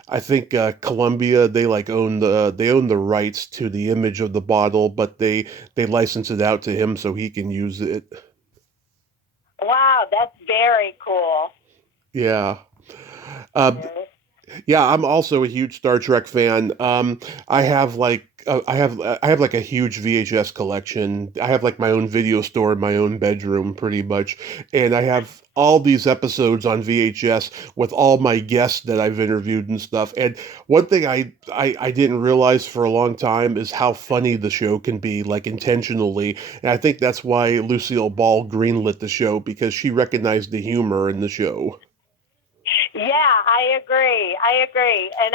I think Columbia they own the rights to the image of the bottle, but they license it out to him so he can use it. Wow, that's very cool. Yeah. Yeah, I'm also a huge Star Trek fan. I have like I have like a huge VHS collection. I have like my own video store in my own bedroom, pretty much, and I have all these episodes on VHS with all my guests that I've interviewed and stuff. And one thing I didn't realize for a long time is how funny the show can be, like intentionally. And I think that's why Lucille Ball greenlit the show because she recognized the humor in the show. Yeah, I agree. I agree. And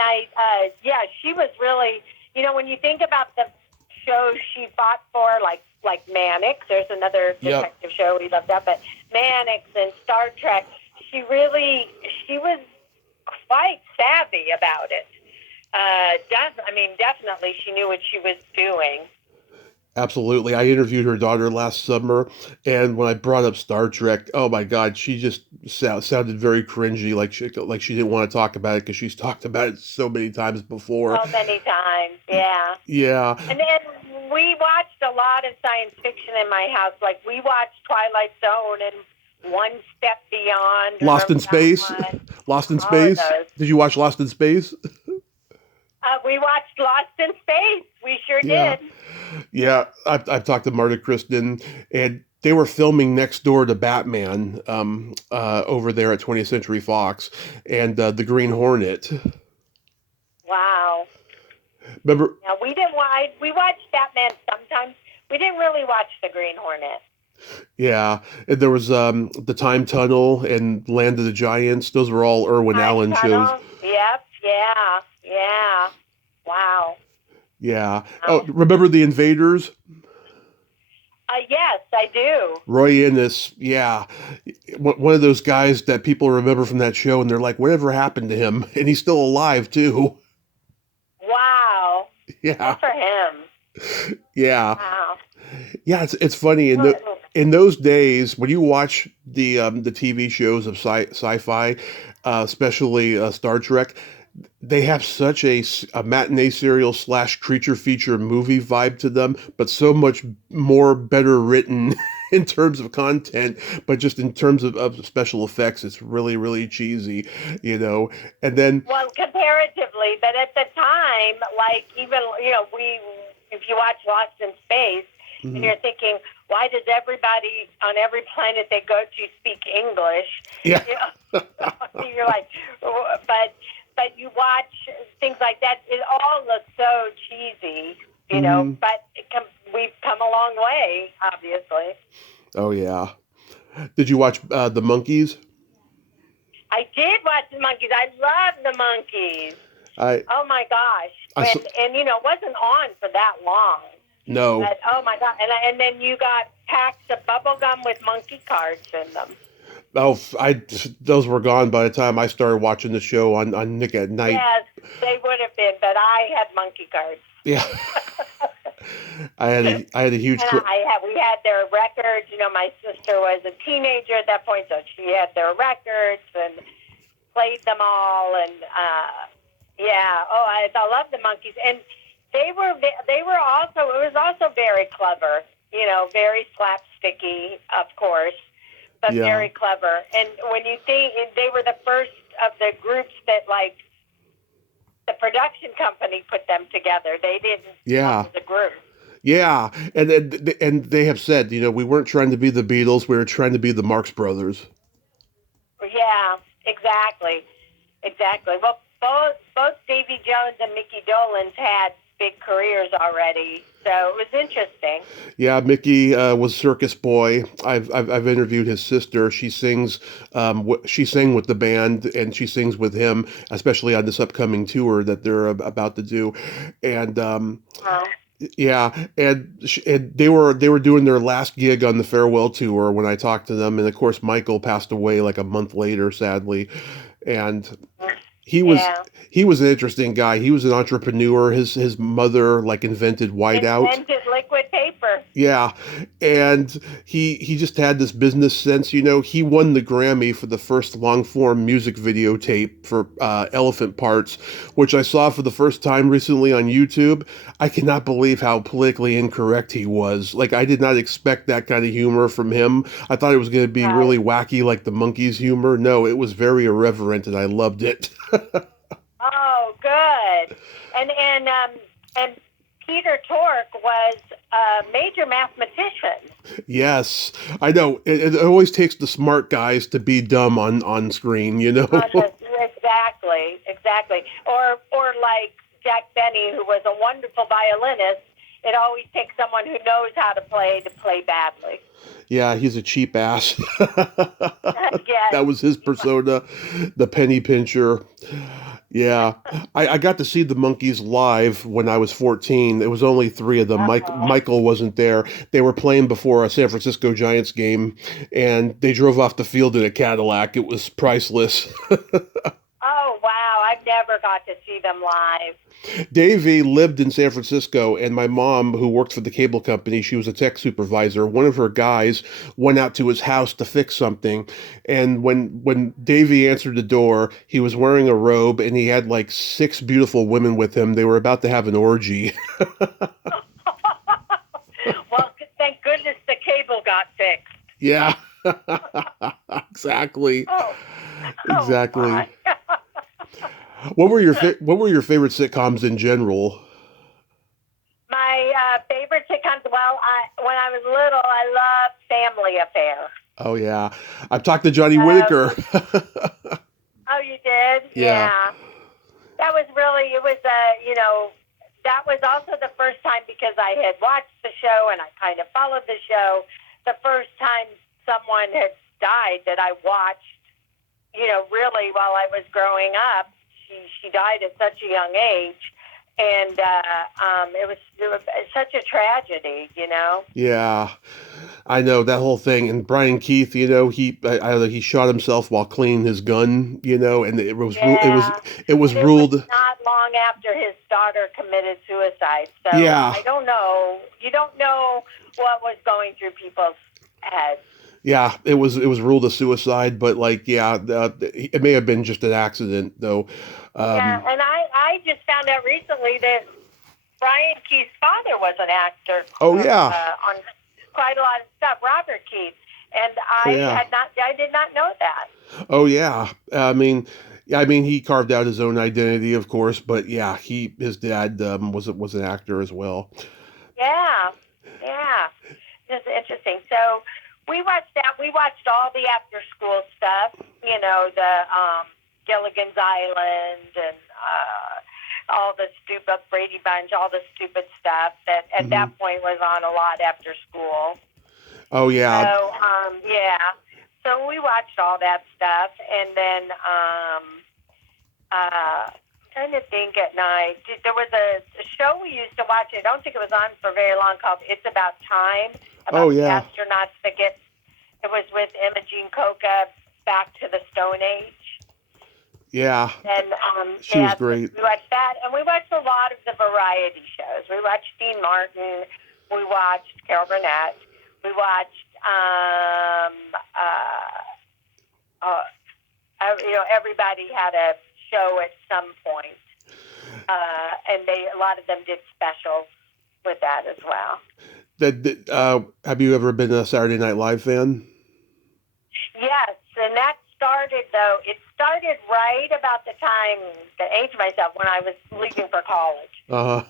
yeah, she was really, when you think about the shows she fought for, like Mannix, there's another Yep. detective show we loved that, but Mannix and Star Trek, she was quite savvy about it. Definitely she knew what she was doing. Absolutely. I interviewed her daughter last summer, and when I brought up Star Trek, oh my God, she just sounded very cringy, like she didn't want to talk about it because she's talked about it so many times before. So many times, yeah. Yeah. And then we watched a lot of science fiction in my house. Like we watched Twilight Zone and One Step Beyond. Lost in Remember that Space? one? Lost in All of Space? those. Did you watch Lost in Space? We watched Lost in Space. We sure Yeah. did. Yeah. I've talked to Marta Kristen, and they were filming next door to Batman over there at 20th Century Fox and the Green Hornet. Wow. Remember? Now we didn't watch. We watched Batman sometimes. We didn't really watch the Green Hornet. Yeah, and there was the Time Tunnel and Land of the Giants. Those were all Irwin Time Allen shows. Tunnel. Yep. Yeah. Yeah. Wow. Yeah. Oh, Wow. remember the Invaders? Yes, I do. Roy Innes. Yeah, one of those guys that people remember from that show, and they're like, "Whatever happened to him?" And he's still alive too. Wow. Yeah, Good for him. yeah, Wow. yeah. It's funny in those days when you watch the TV shows of sci-fi, especially Star Trek. They have such a matinee serial slash creature feature movie vibe to them, but so much more better written in terms of content, but just in terms of special effects, it's really, really cheesy, you know. And then, Well, comparatively, but at the time, like even if you watch Lost in Space, and you're thinking, why does everybody on every planet they go to speak English? yeah, You're like, but you watch things like that, it all looks so cheesy, mhm. but we've come a long way, obviously. Oh yeah. Did you watch the Monkeys? I did watch the Monkeys. I love the Monkeys. I Oh my gosh. I saw, And it wasn't on for that long. no. But oh my god. And then you got packs of bubble gum with monkey cards in them. Oh, those were gone by the time I started watching the show on Nick at Night. Yes, they would have been, but I had monkey cards. Yeah. I had a huge And we had their records. My sister was a teenager at that point, so she had their records and played them all. And yeah, I love the Monkeys, and they were also. It was also very clever. Very slapsticky, of course, but Yeah. very clever. And when you think they were the first of the groups that the production company put them together. They didn't Yeah. come as a group. Yeah, and they have said, we weren't trying to be the Beatles, we were trying to be the Marx Brothers. Yeah, exactly. Well, both Davy Jones and Mickey Dolenz had big careers already, so it was interesting. Yeah, Mickey was circus boy. I've interviewed his sister. She sings. She sang with the band, and she sings with him, especially on this upcoming tour that they're about to do. And Oh, yeah, and they were doing their last gig on the farewell tour when I talked to them, and of course Michael passed away like a month later, sadly, and he was yeah. he was an interesting guy. He was an entrepreneur. His mother like invented whiteout. Invented liquid paper. Yeah, and he just had this business sense. He won the Grammy for the first long form music videotape for Elephant Parts, which I saw for the first time recently on YouTube. I cannot believe how politically incorrect he was. Like I did not expect that kind of humor from him. I thought it was going to be Right. really wacky, like the Monkees humor. No, it was very irreverent, and I loved it. good. And Peter Tork was a major mathematician. Yes, I know. It always takes the smart guys to be dumb on screen, you know. Exactly. Or like Jack Benny, who was a wonderful violinist. It always takes someone who knows how to play badly. Yeah, he's a cheap ass. Yes. That was his persona, the penny pincher. Yeah, I got to see the Monkees live when I was 14. It was only three of them. Michael wasn't there. They were playing before a San Francisco Giants game, and they drove off the field in a Cadillac. It was priceless. Oh, wow. I've never got to see them live. Davey lived in San Francisco, and my mom, who worked for the cable company, she was a tech supervisor. One of her guys went out to his house to fix something, and when Davey answered the door, he was wearing a robe, and he had like six beautiful women with him. They were about to have an orgy. Well, thank goodness the cable got fixed. Yeah, exactly, exactly. My. What were your favorite sitcoms in general? My favorite sitcoms. Well, when I was little, I loved Family Affair. Oh yeah, I've talked to Johnny Whitaker. Oh, you did? Yeah. That was really. It was that was also the first time, because I had watched the show and I kind of followed the show. The first time someone had died that I watched, really while I was growing up. She died at such a young age, and it was such a tragedy, Yeah, I know that whole thing. And Brian Keith, he shot himself while cleaning his gun, and it was ruled. Was not long after his daughter committed suicide. So Yeah. I don't know. You don't know what was going through people's heads. Yeah, it was ruled a suicide, but it may have been just an accident, though. And I just found out recently that Brian Keith's father was an actor. Oh yeah, on quite a lot of stuff, Robert Keith, and I did not know that. Oh yeah, I mean, he carved out his own identity, of course, but yeah, his dad was an actor as well. Yeah, just interesting. So we watched that. We watched all the after school stuff. The Gilligan's Island and all the stupid Brady Bunch, all the stupid stuff that at that point was on a lot after school. Oh yeah. So so we watched all that stuff, and then trying to think at night. There was a show we used to watch. I don't think it was on for very long, called "It's About Time." About the astronauts that get. It was with Imogene Coca, back to the Stone Age. Yeah. And she was great. We watched that, and we watched a lot of the variety shows. We watched Dean Martin. We watched Carol Burnett. We watched everybody had a show at some point. And a lot of them did specials with that as well. Have you ever been a Saturday Night Live fan? Yes, and that started, though, it started right about the time, to age myself, when I was leaving for college. Uh-huh.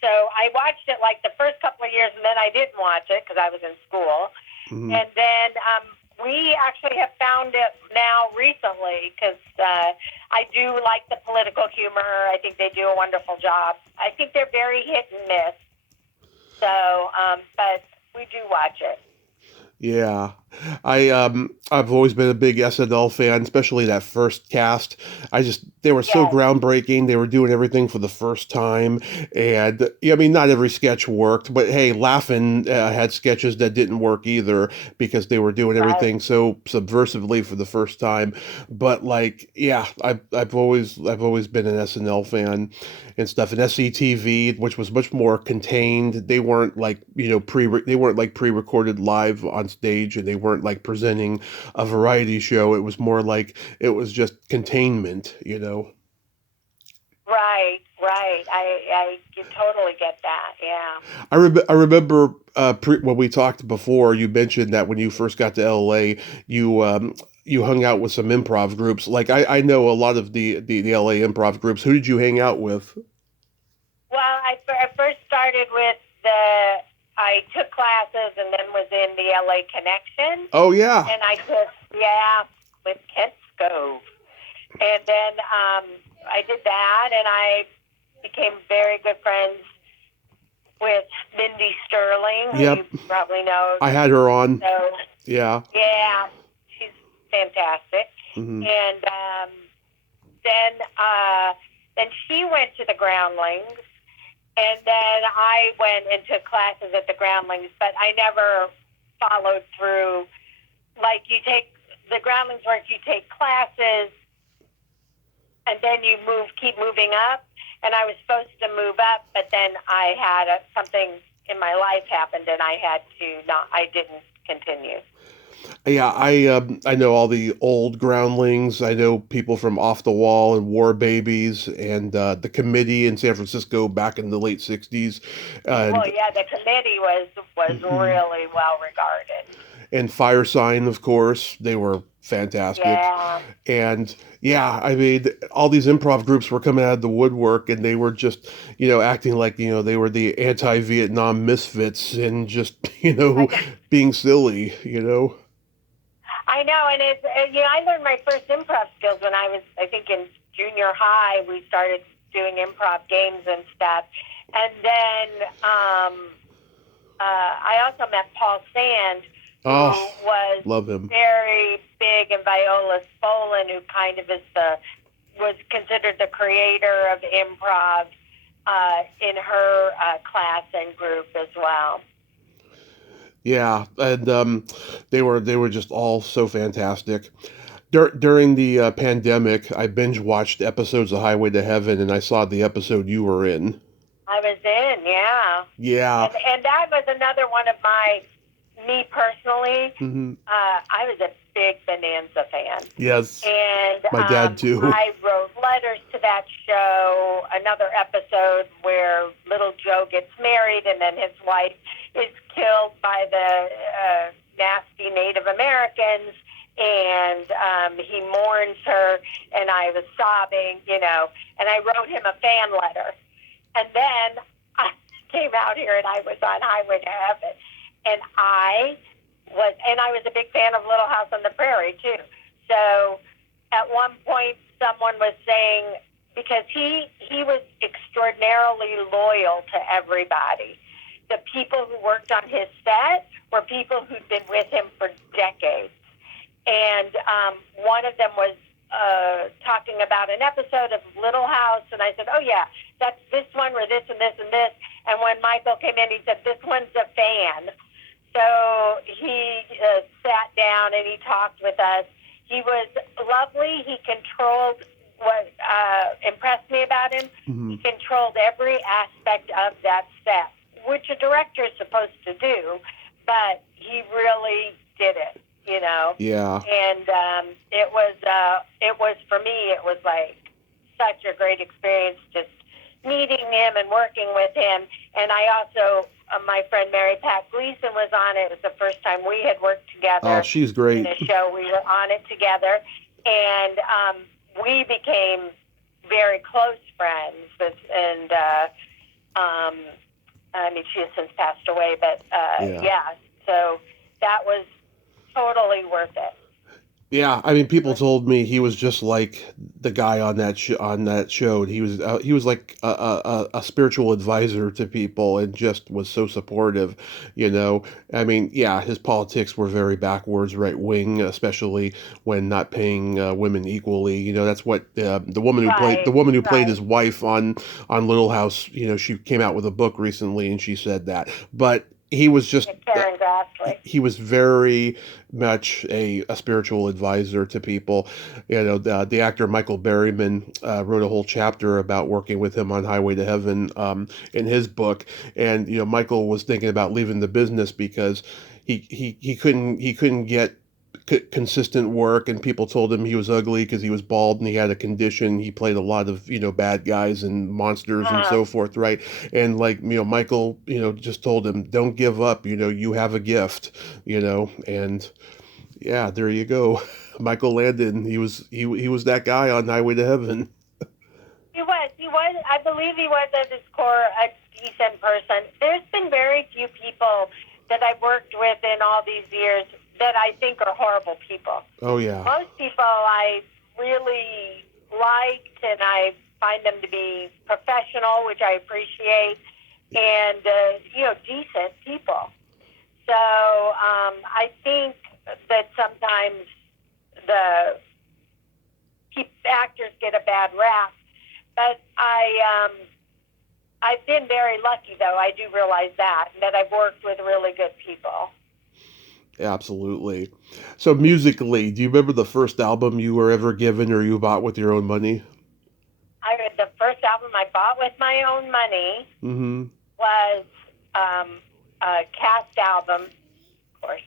So I watched it like the first couple of years, and then I didn't watch it because I was in school. Mm-hmm. And then we actually have found it now recently, because I do like the political humor. I think they do a wonderful job. I think they're very hit and miss. So, but we do watch it. Yeah, I've always been a big SNL fan, especially that first cast. They were so groundbreaking. They were doing everything for the first time, and not every sketch worked, but hey, Laugh-In had sketches that didn't work either because they were doing everything so subversively for the first time. But I've always been an SNL fan and stuff. And SCTV, which was much more contained. They weren't like pre-recorded live on stage, and they weren't like presenting a variety show. It was more like it was just containment, Right. I can totally get that. Yeah. I remember when we talked before, you mentioned that when you first got to LA, you you hung out with some improv groups. Like I know a lot of the LA improv groups. Who did you hang out with? Well, I first started with I took classes and then was in the LA Connection. Oh yeah. And I took, with Kent Scove. And then I did that, and I became very good friends with Mindy Sterling, Yep. who you probably know. I had her on. So, yeah. Yeah, she's fantastic. Mm-hmm. And then she went to the Groundlings, and then I went and took classes at the Groundlings, but I never followed through. Like, the Groundlings where you take classes, and then you keep moving up. And I was supposed to move up, but then I had something in my life happened, and I didn't continue. Yeah, I know all the old Groundlings. I know people from Off the Wall and War Babies and the Committee in San Francisco back in the late '60s. Well, yeah, the Committee was really well regarded. And Fire Sign, of course, they were fantastic. Yeah. And yeah, I mean, all these improv groups were coming out of the woodwork, and they were just, acting like, they were the anti-Vietnam misfits and just, being silly, I know, and I learned my first improv skills when I was, I think, in junior high. We started doing improv games and stuff, and then I also met Paul Sand, who love him. Very big, and Viola Spolin, who kind of was considered the creator of improv in her class and group as well. Yeah, and they were just all so fantastic. During the pandemic, I binge watched episodes of Highway to Heaven, and I saw the episode you were in. I was in, yeah. Yeah. And that was another one of me personally. Mm-hmm. I was a big Bonanza fan. Yes. And my dad too. I wrote letters to that show. Another episode where little Joe gets married, and then his wife is killed by the nasty Native Americans, and he mourns her, and I was sobbing, and I wrote him a fan letter. And then I came out here, and I was on Highway to Heaven, and I was a big fan of Little House on the Prairie, too. So at one point, someone was saying, because he was extraordinarily loyal to everybody. The people who worked on his set were people who'd been with him for decades. And one of them was talking about an episode of Little House, and I said, oh, yeah, that's this one where this and this and this. And when Michael came in, he said, this one's a fan. So he sat down and he talked with us. He was lovely. He controlled what impressed me about him. Mm-hmm. He controlled every aspect of that set, which a director is supposed to do, but he really did it, Yeah. And it was for me, it was like such a great experience just meeting him and working with him. And I also, my friend Mary Pat Gleason was on it. It was the first time we had worked together. Oh, she's great. In a show, we were on it together, and we became very close friends. And I mean, she has since passed away, but yeah. So that was totally worth it. Yeah, I mean, people told me he was just like the guy on that show. He was like a spiritual advisor to people, and just was so supportive. I mean, yeah, his politics were very backwards, right wing, especially when not paying women equally. That's what the woman who played his wife on Little House. She came out with a book recently, and she said that, but. He was just he was very much a spiritual advisor to people. The actor Michael Berryman wrote a whole chapter about working with him on Highway to Heaven in his book. And Michael was thinking about leaving the business because he couldn't get consistent work, and people told him he was ugly because he was bald and he had a condition. He played a lot of bad guys and monsters and so forth, right? And Michael just told him, don't give up, you have a gift, and Yeah, there you go. Michael Landon. He was that guy on Highway to Heaven. He was. He was. I believe he was at his core a decent person. There's been very few people that I've worked with in all these years that I think are horrible people. Oh yeah. Most people I really liked, and I find them to be professional, which I appreciate, and decent people. So I think that sometimes the actors get a bad rap. But I've been very lucky, though. I do realize that I've worked with really good people. Absolutely. So musically, do you remember the first album you were ever given or you bought with your own money? The first album I bought with my own money Mm-hmm. was a cast album, of course,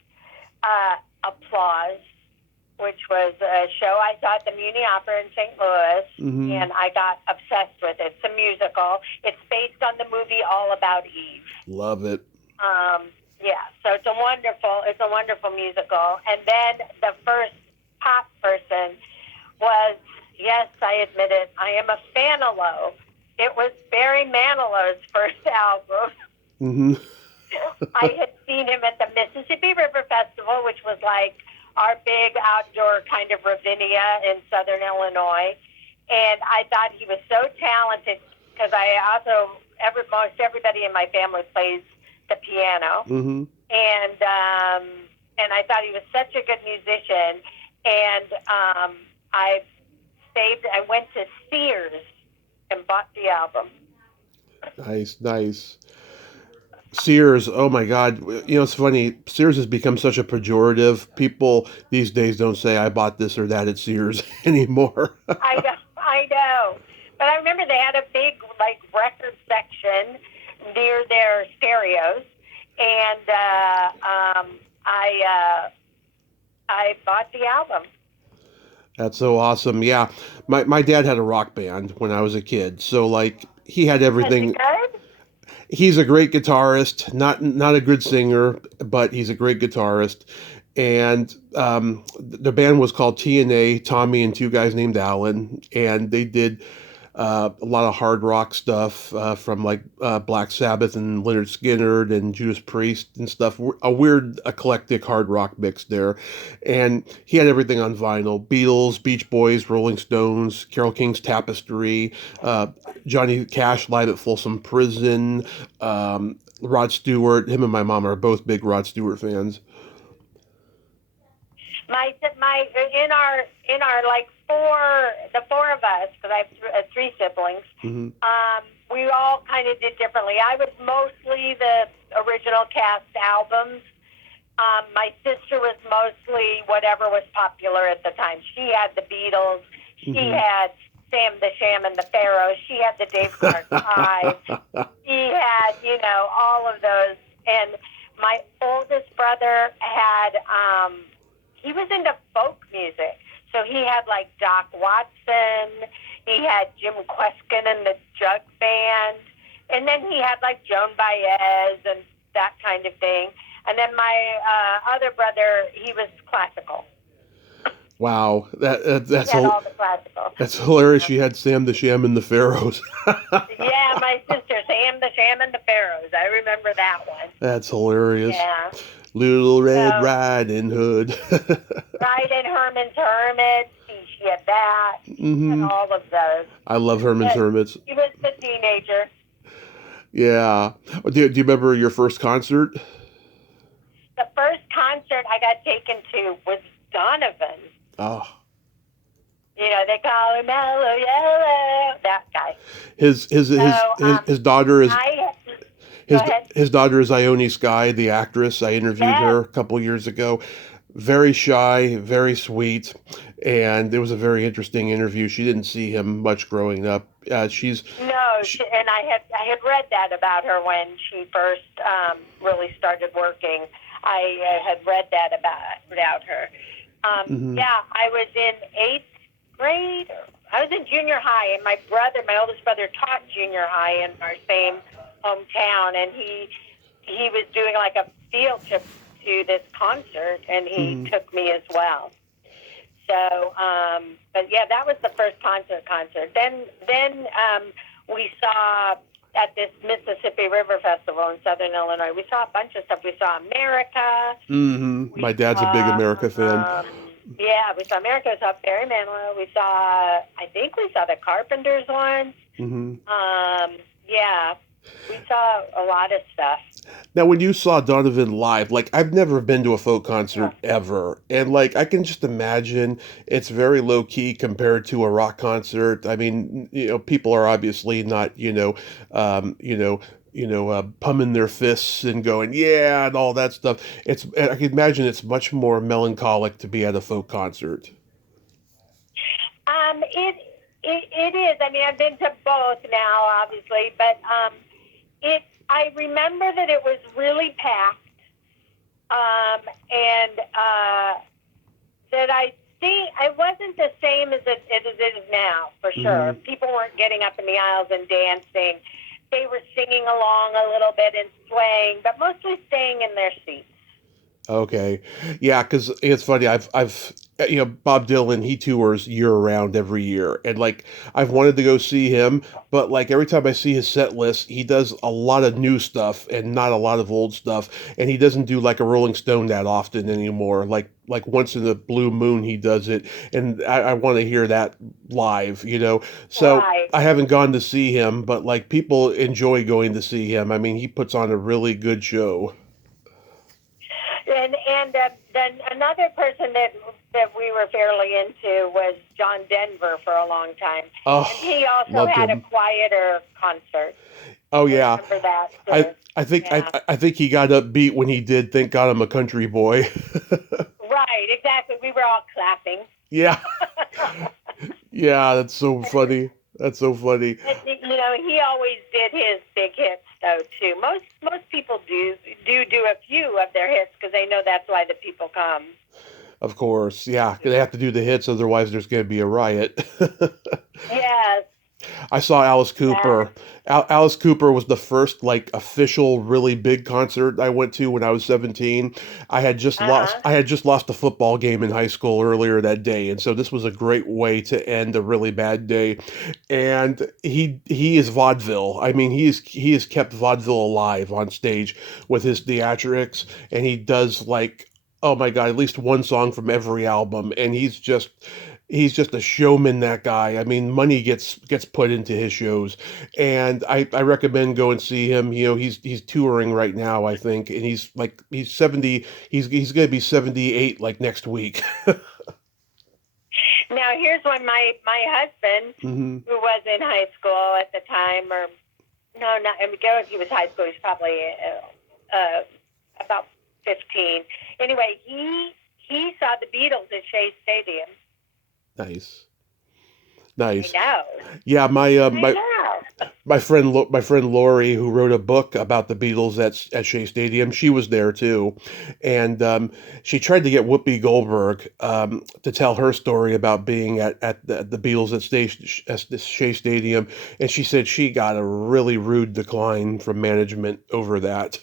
Applause, which was a show I saw at the Muni Opera in St. Louis, Mm-hmm. and I got obsessed with it. It's a musical. It's based on the movie All About Eve. Love it. Yeah, so it's a wonderful musical. And then the first pop person was, yes, I admit it, I am a Fanalo. It was Barry Manilow's first album. Mm-hmm. I had seen him at the Mississippi River Festival, which was like our big outdoor kind of Ravinia in southern Illinois. And I thought he was so talented because most everybody in my family plays the piano. Mm-hmm. And I thought he was such a good musician. And I went to Sears and bought the album. Nice. Sears, oh my God. It's funny. Sears has become such a pejorative. People these days don't say, I bought this or that at Sears anymore. I know. But I remember they had a big, record section near their stereos. And I bought the album. That's so awesome. Yeah. My dad had a rock band when I was a kid. So, he had everything. Is it good? He's a great guitarist, not a good singer, but he's a great guitarist. And the band was called TNA, Tommy and two guys named Alan, and they did a lot of hard rock stuff from Black Sabbath and Lynyrd Skynyrd and Judas Priest and stuff. A weird eclectic hard rock mix there. And he had everything on vinyl: Beatles, Beach Boys, Rolling Stones, Carole King's Tapestry, Johnny Cash live at Folsom Prison, Rod Stewart. Him and my mom are both big Rod Stewart fans. In our the four of us, because I have three siblings, Mm-hmm. we all kind of did differently. I was mostly the original cast albums. My sister was mostly whatever was popular at the time. She had the Beatles. She Mm-hmm. had Sam the Sham and the Pharaohs. She had the Dave Clark Five. She had, all of those. And my oldest brother had, he was into folk music. So he had Doc Watson. He had Jim Kweskin and the Jug Band. And then he had Joan Baez and that kind of thing. And then my other brother, he was classical. Wow, that's He had all the classical. That's hilarious. She had Sam the Sham and the Pharaohs. Yeah, my sister, Sam the Sham and the Pharaohs. I remember that one. That's hilarious. Yeah. Little Red Riding Hood. Riding Herman's Hermit. She had that. Mm-hmm. And all of those. I love Herman's Hermits. He was a teenager. Yeah. Do you remember your first concert? The first concert I got taken to was Donovan. Oh. They call him Mellow Yellow. That guy. His daughter is his daughter is Ione Skye, the actress. I interviewed her a couple years ago. Very shy, very sweet, and it was a very interesting interview. She didn't see him much growing up. And I had read that about her when she first really started working. I had read that about her. Mm-hmm. Yeah, I was in 8th grade. I was in junior high, and my oldest brother, taught junior high in our same hometown, and he was doing a field trip to this concert, and he Mm-hmm. took me as well. So, but yeah, that was the first concert. Then we saw at this Mississippi River Festival in Southern Illinois. We saw a bunch of stuff. We saw America. Mm-hmm. We My dad's a big saw, America fan. yeah, we saw America. We saw Barry Manilow. We saw, I think we saw the Carpenters once. Mm-hmm. Yeah, we saw a lot of stuff. Now, when you saw Donovan live, like I've never been to a folk concert ever, and like I can just imagine it's very low key compared to a rock concert. I mean, people are obviously not, pumping their fists and going, yeah, and all that stuff. I can imagine it's much more melancholic to be at a folk concert. It is. I mean, I've been to both now, obviously, but I remember that it was really packed, and that I think it wasn't the same as it is now, for sure. Mm-hmm. People weren't getting up in the aisles and dancing. They were singing along a little bit and swaying, but mostly staying in their seats. Okay. Yeah, because it's funny. Bob Dylan, he tours year round every year. And like, I've wanted to go see him, but like every time I see his set list, he does a lot of new stuff and not a lot of old stuff. And he doesn't do like a Rolling Stone that often anymore. Like once in a blue moon, he does it. And I want to hear that live. So Right. I haven't gone to see him, but like people enjoy going to see him. I mean, he puts on a really good show. And then another person that we were fairly into was John Denver for a long time. Oh, and he also loved had him. a quieter concert. Oh yeah. Remember that? I think Yeah. I think he got upbeat when he did "Thank God I'm a Country Boy." Right, exactly. We were all clapping. Yeah, yeah, that's so funny. That's so funny. He always did his big hits though too. Most people do a few of their hits because they know that's why the people come. Of course, yeah, they have to do the hits, otherwise there's going to be a riot. Yes. I saw Alice Yeah. Cooper. Alice Cooper was the first like official really big concert I went to when I was 17. Uh-huh. I had just lost a football game in high school earlier that day, and so this was a great way to end a really bad day. And he is vaudeville. I mean, he has kept vaudeville alive on stage with his theatrics, and he does like, oh my God, at least one song from every album, and he's just a showman, that guy. I mean, money gets put into his shows, and I recommend go and see him. He's touring right now, I think, and he's 70. He's going to be 78 like next week. Now here's when my husband, Hmm. who was in high school at the time, or no, not I mean, he was high school. He was probably about 15. Anyway, he saw the Beatles at Shea Stadium. Nice, nice. I know. Yeah, I know. my friend Lori, who wrote a book about the Beatles at Shea Stadium, she was there too, and she tried to get Whoopi Goldberg to tell her story about being at the Beatles at the Shea Stadium, and she said she got a really rude decline from management over that.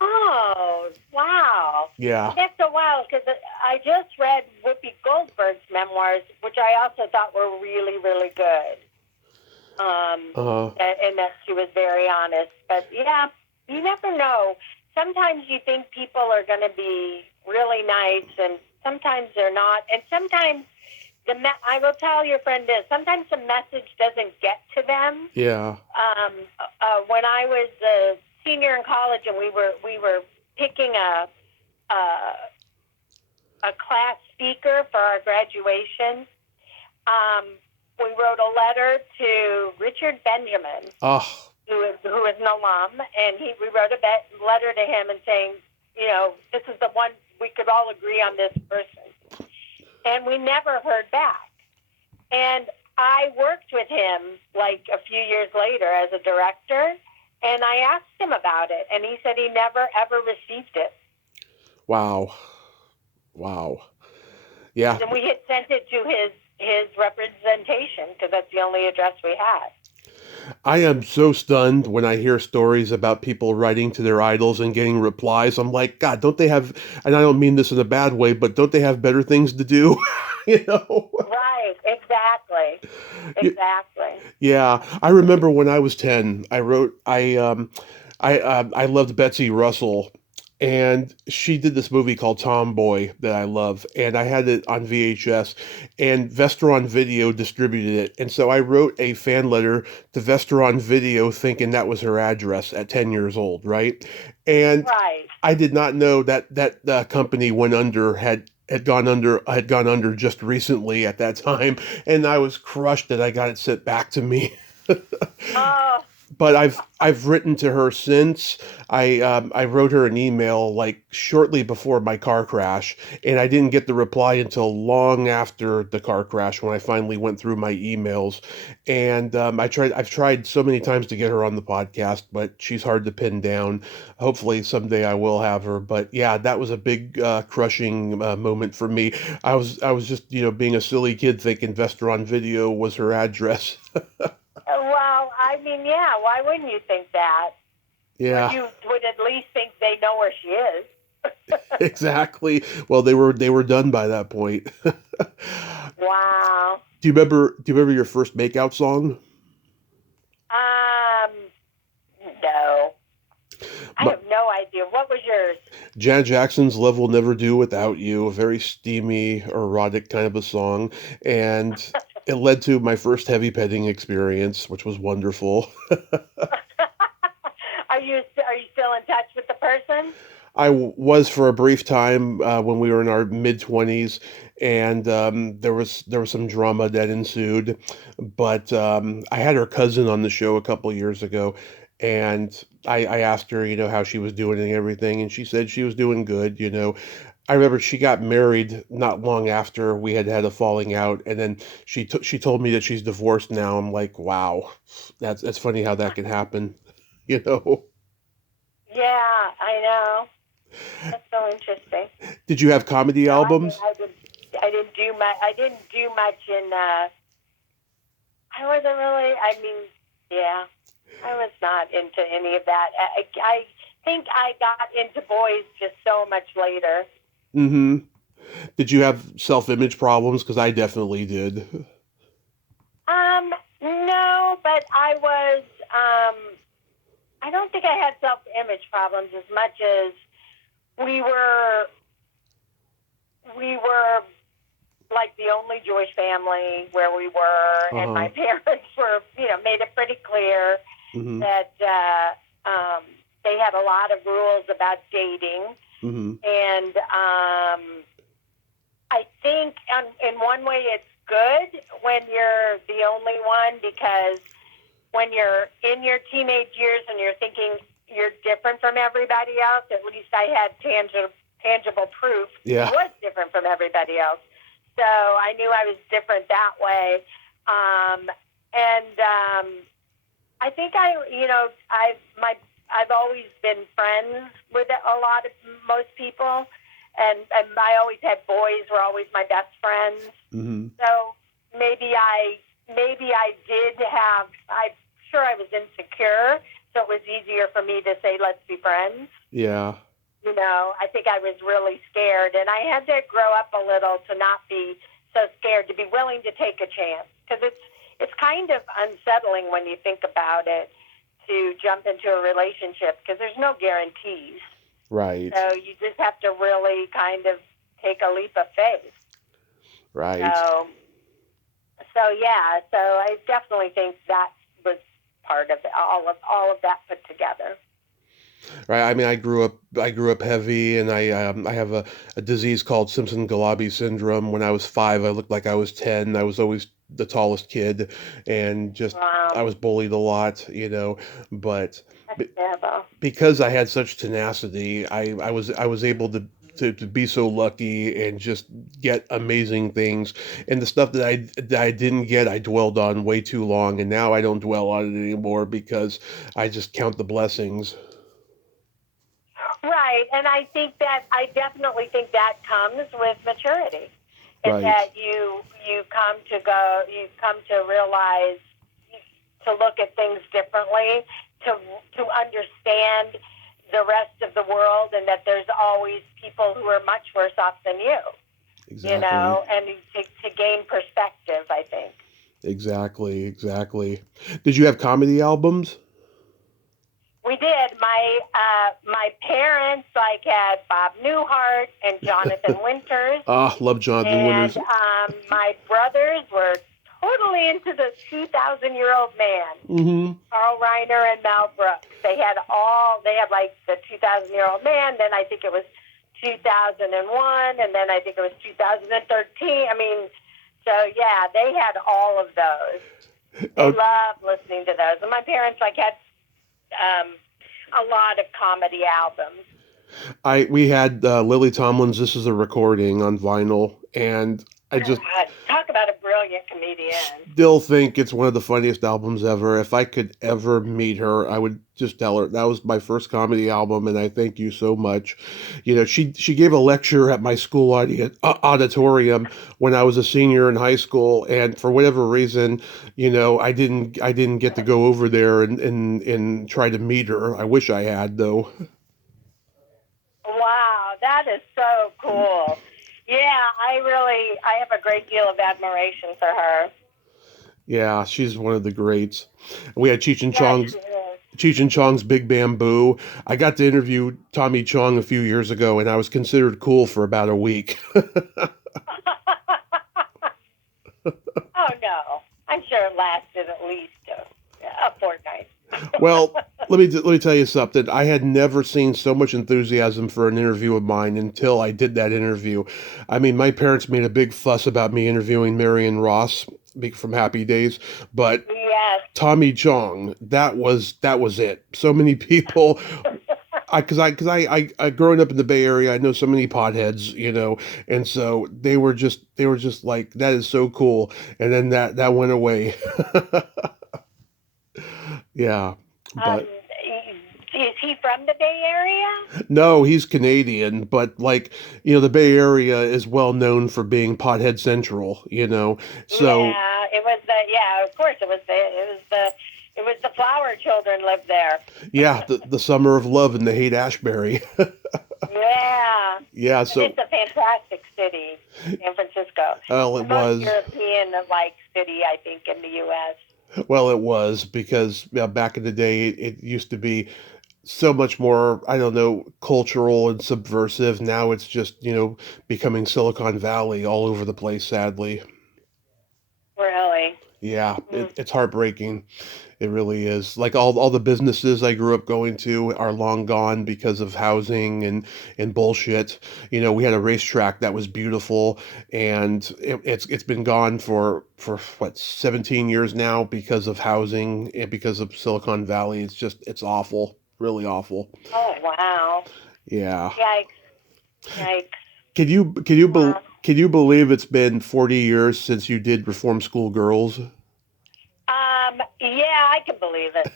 Oh, wow. Yeah. That's so wild because I just read Whoopi Goldberg's memoirs, which I also thought were really, really good. Uh, And that she was very honest. But yeah, you never know. Sometimes you think people are going to be really nice, and sometimes they're not. And sometimes I will tell your friend this. Sometimes the message doesn't get to them. yeah. When I was a senior in college, and we were picking a class speaker for our graduation. We wrote a letter to Richard Benjamin, Oh, who is an alum, and we wrote a letter to him and saying, this is the one we could all agree on this person. And we never heard back. And I worked with him like a few years later as a director, and I asked him about it, and he said he never ever received it. wow. Wow. Yeah. And we had sent it to his representation because that's the only address we had. I am so stunned when I hear stories about people writing to their idols and getting replies. I'm like, God, don't they have, and I don't mean this in a bad way, but don't they have better things to do? you know? Right, exactly. Y- Exactly. Yeah, I remember when I was 10, I loved Betsy Russell, and she did this movie called Tomboy that I love, and I had it on VHS, and Vestron Video distributed it, and so I wrote a fan letter to Vestron Video thinking that was her address at 10 years old, right? And Right. I did not know that company went under had gone under just recently at that time, and I was crushed that I got it sent back to me. Oh, But I've written to her since. I wrote her an email like shortly before my car crash, and I didn't get the reply until long after the car crash when I finally went through my emails. And I've tried so many times to get her on the podcast, but she's hard to pin down. Hopefully someday I will have her. But yeah, that was a big crushing moment for me. I was just being a silly kid thinking Vestron Video was her address. well, I mean, yeah, why wouldn't you think that? Or Yeah. you would at least think they know where she is. Exactly. Well, they were done by that point. Wow. Do you remember your first makeout song? Um, no. I My, have no idea. What was yours? Janet Jackson's "Love Will Never Do Without You," a very steamy, erotic kind of a song, and it led to my first heavy petting experience, which was wonderful. Are you still in touch with the person? Was for a brief time when we were in our mid 20s, and there was some drama that ensued. But I had her cousin on the show a couple years ago, and I asked her, how she was doing and everything, and she said she was doing good. I remember she got married not long after we had had a falling out, and then she told me that she's divorced now. I'm like, wow, that's funny how that can happen, you know. Yeah, I know. That's so interesting. Did you have comedy No, albums? I didn't do much. I didn't do much in. I wasn't really. I mean, yeah, I was not into any of that. I think I got into boys just so much later. Mm-hmm. Did you have self-image problems? Because I definitely did. No, but I was. I don't think I had self-image problems as much as we were. We were like the only Jewish family where we were, and my Uh-huh. parents were, made it pretty clear Mm-hmm. that they had a lot of rules about dating, Mm-hmm. and I think in one way it's good when you're the only one, because when you're in your teenage years and you're thinking you're different from everybody else, at least I had tangible proof I Yeah. was different from everybody else. So I knew I was different that way. And I think I've always been friends with most people, and I always had boys were always my best friends. Mm-hmm. So maybe I did have. I'm sure I was insecure, so it was easier for me to say, "Let's be friends." Yeah. I think I was really scared, and I had to grow up a little to not be so scared, to be willing to take a chance, because it's kind of unsettling when you think about it, to jump into a relationship, because there's no guarantees. Right. So you just have to really kind of take a leap of faith. Right. So yeah, so I definitely think that was part of it, all of that put together. Right. I mean, I grew up heavy, and I have a disease called Simpson-Galabi syndrome. When I was 5, I looked like I was 10. I was always the tallest kid, and just I Wow, was bullied a lot, but that's terrible. because I had such tenacity, I was able to be so lucky and just get amazing things. And the stuff that I didn't get, I dwelled on way too long, and now I don't dwell on it anymore because I just count the blessings. Right, and I definitely think that comes with maturity, is Right. that you come to realize, to look at things differently, to understand the rest of the world, and that there's always people who are much worse off than you. Exactly. You know, and to gain perspective, I think. Exactly. Did you have comedy albums? We did. My parents had Bob Newhart and Jonathan Winters. Love Jonathan Winters. And my brothers were totally into the 2,000-year-old man, Mm-hmm. Carl Reiner and Mel Brooks. They had like the 2,000-year-old man. Then I think it was 2001, and then I think it was 2013. I mean, so yeah, they had all of those. They loved listening to those. And my parents had a lot of comedy albums. We had Lily Tomlin's "This Is a Recording" on vinyl, and I just talk about a brilliant comedian. Still think it's one of the funniest albums ever. If I could ever meet her, I would just tell her that was my first comedy album, and I thank you so much. You know, she gave a lecture at my school auditorium when I was a senior in high school, and for whatever reason, you know, I didn't get to go over there and try to meet her. I wish I had, though. Wow, that is so cool. Yeah, I have a great deal of admiration for her. Yeah, she's one of the greats. We had Cheech and Chong's Big Bamboo. I got to interview Tommy Chong a few years ago, and I was considered cool for about a week. Oh, no. I'm sure it lasted at least a fortnight. Well, let me tell you something. I had never seen so much enthusiasm for an interview of mine until I did that interview. I mean, my parents made a big fuss about me interviewing Marion Ross from Happy Days, but yes. Tommy Chong, that was it. So many people. Because I growing up in the Bay Area, I know so many potheads, you know, and so they were just like, that is so cool, and then that went away. Yeah, but is he from the Bay Area? No, he's Canadian, but like, you know, the Bay Area is well known for being pothead central, you know. So yeah, of course it was the Flower Children lived there. Yeah, the Summer of Love and the Haight-Ashbury. Yeah. Yeah, so it's a fantastic city, San Francisco. Well, it was European-like city, I think, in the U.S. Well, it was because back in the day, it used to be so much more, I don't know, cultural and subversive. Now it's just, you know, becoming Silicon Valley all over the place, sadly. Really? Yeah, it's heartbreaking. It really is. Like all the businesses I grew up going to are long gone because of housing and bullshit. You know, we had a racetrack that was beautiful, and it's been gone for what, 17 years now because of housing and because of Silicon Valley. It's awful, really awful. Oh wow. Yeah. Yikes. Can you believe it's been 40 years since you did Reform School Girls? Yeah, I can believe it.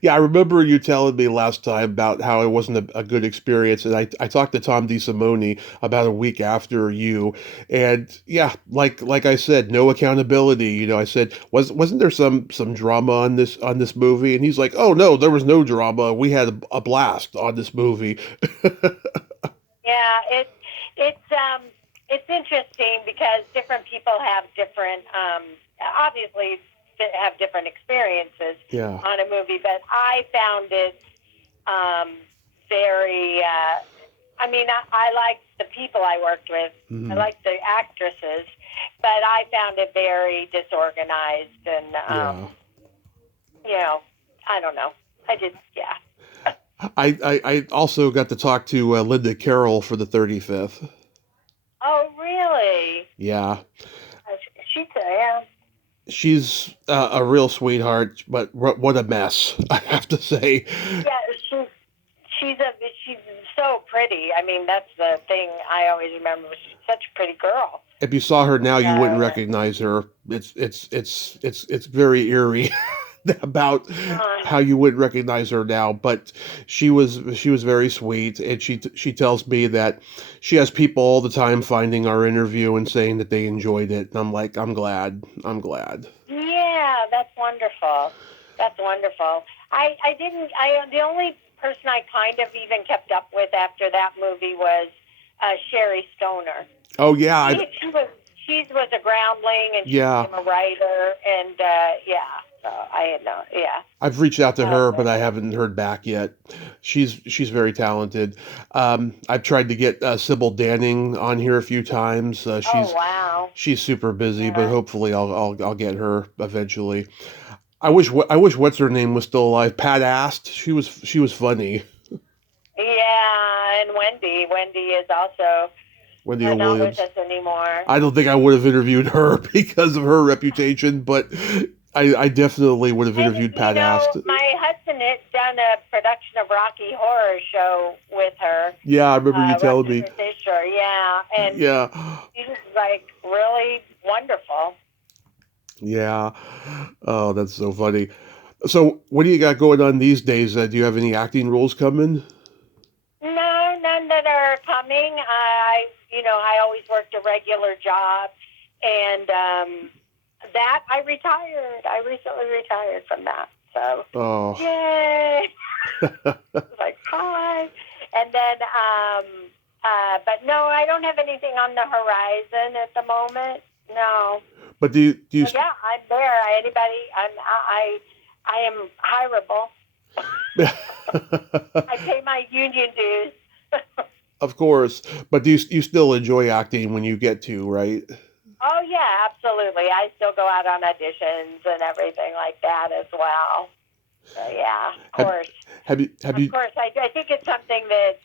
Yeah, I remember you telling me last time about how it wasn't a good experience, and I talked to Tom DeSimone about a week after you, and yeah, like I said, no accountability. You know, I said, wasn't there some drama on this movie? And he's like, oh no, there was no drama. We had a blast on this movie. Yeah, it's interesting because different people have different, obviously have different experiences on a movie, but I found it very, I liked the people I worked with. Mm-hmm. I liked the actresses, but I found it very disorganized and, you know, I don't know. I also got to talk to Linda Carroll for the 35th. Oh, really? Yeah. She's a real sweetheart, but what a mess, I have to say. Yeah, she's so pretty. I mean, that's the thing I always remember. She's such a pretty girl. If you saw her now, you wouldn't recognize her. It's very eerie. About how you wouldn't recognize her now, but she was very sweet, and she tells me that she has people all the time finding our interview and saying that they enjoyed it, and I'm like, I'm glad. Yeah, that's wonderful. That's wonderful. The only person I kind of even kept up with after that movie was Sherry Stoner. Oh yeah, She was a groundling, and she became a writer, and so I had no, I've reached out to her, but I haven't heard back yet. She's very talented. I've tried to get Sybil Danning on here a few times. She's super busy, but hopefully I'll get her eventually. I wish what's her name was still alive. Pat Ast. She was funny. Yeah, and Wendy is also. Wendy not Williams. with us anymore. I don't think I would have interviewed her because of her reputation, but I definitely would have interviewed Pat Ast. My husband had done a production of Rocky Horror Show with her. Yeah, I remember you telling me. Fisher, and she was like really wonderful. Yeah. Oh, that's so funny. So, what do you got going on these days? Do you have any acting roles coming? No, none that are coming. I always worked a regular job, and that I retired. I recently retired from that. So, yay! Like, hi. And then, but no, I don't have anything on the horizon at the moment. No. But do you? Yeah, I'm there. I am hireable. I pay my union dues. Of course, but do you still enjoy acting when you get to, right? Oh yeah, absolutely. I still go out on auditions and everything like that as well. So yeah, of course. Have you? Of course, I think it's something that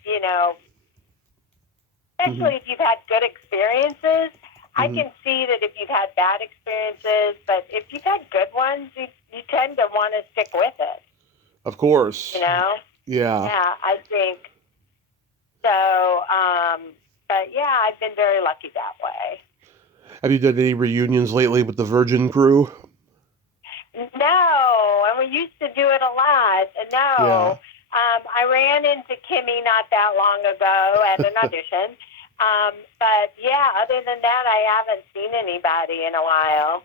especially if you've had good experiences. I can see that if you've had bad experiences, but if you've had good ones, you tend to want to stick with it. Of course. Yeah. Yeah, I think so. But yeah, I've been very lucky that way. Have you done any reunions lately with the Virgin crew? No, and we used to do it a lot. No. Yeah. I ran into Kimmy not that long ago at an audition. But yeah, other than that, I haven't seen anybody in a while.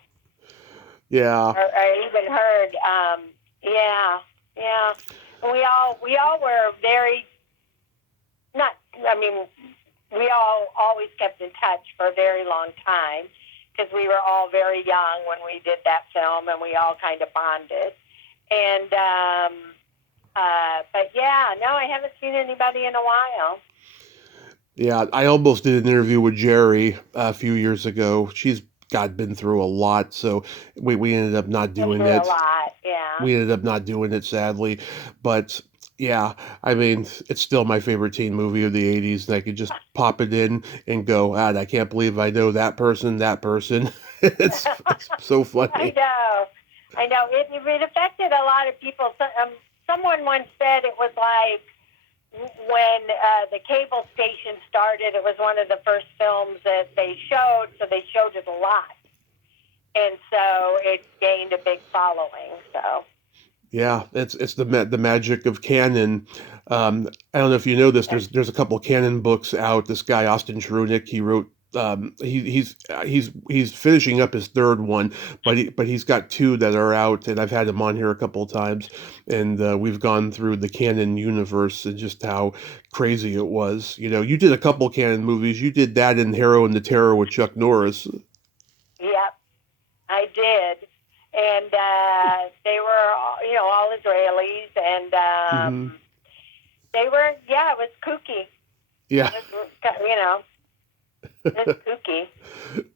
Yeah. Or even heard. Yeah. We all were very, we all always kept in touch for a very long time because we were all very young when we did that film, and we all kind of bonded. And, but yeah, no, I haven't seen anybody in a while. Yeah, I almost did an interview with Jerry a few years ago. She's been through a lot, so we ended up not doing it. A lot, yeah. We ended up not doing it, sadly. But yeah, I mean, it's still my favorite teen movie of the 80s, and I could just pop it in and go, I can't believe I know that person. It's so funny. I know. It affected a lot of people. Someone once said it was like when the cable station started, it was one of the first films that they showed, so they showed it a lot. And so it gained a big following, so... Yeah, it's the magic of canon. I don't know if you know this. There's a couple canon books out. This guy Austin Trunick, he wrote. He's finishing up his third one, but he's got two that are out, and I've had him on here a couple of times, and we've gone through the canon universe and just how crazy it was. You did a couple canon movies. You did that in Hero and the Terror with Chuck Norris. Yep, I did. And they were, all Israelis, and they were, it was kooky. Yeah. It was kooky.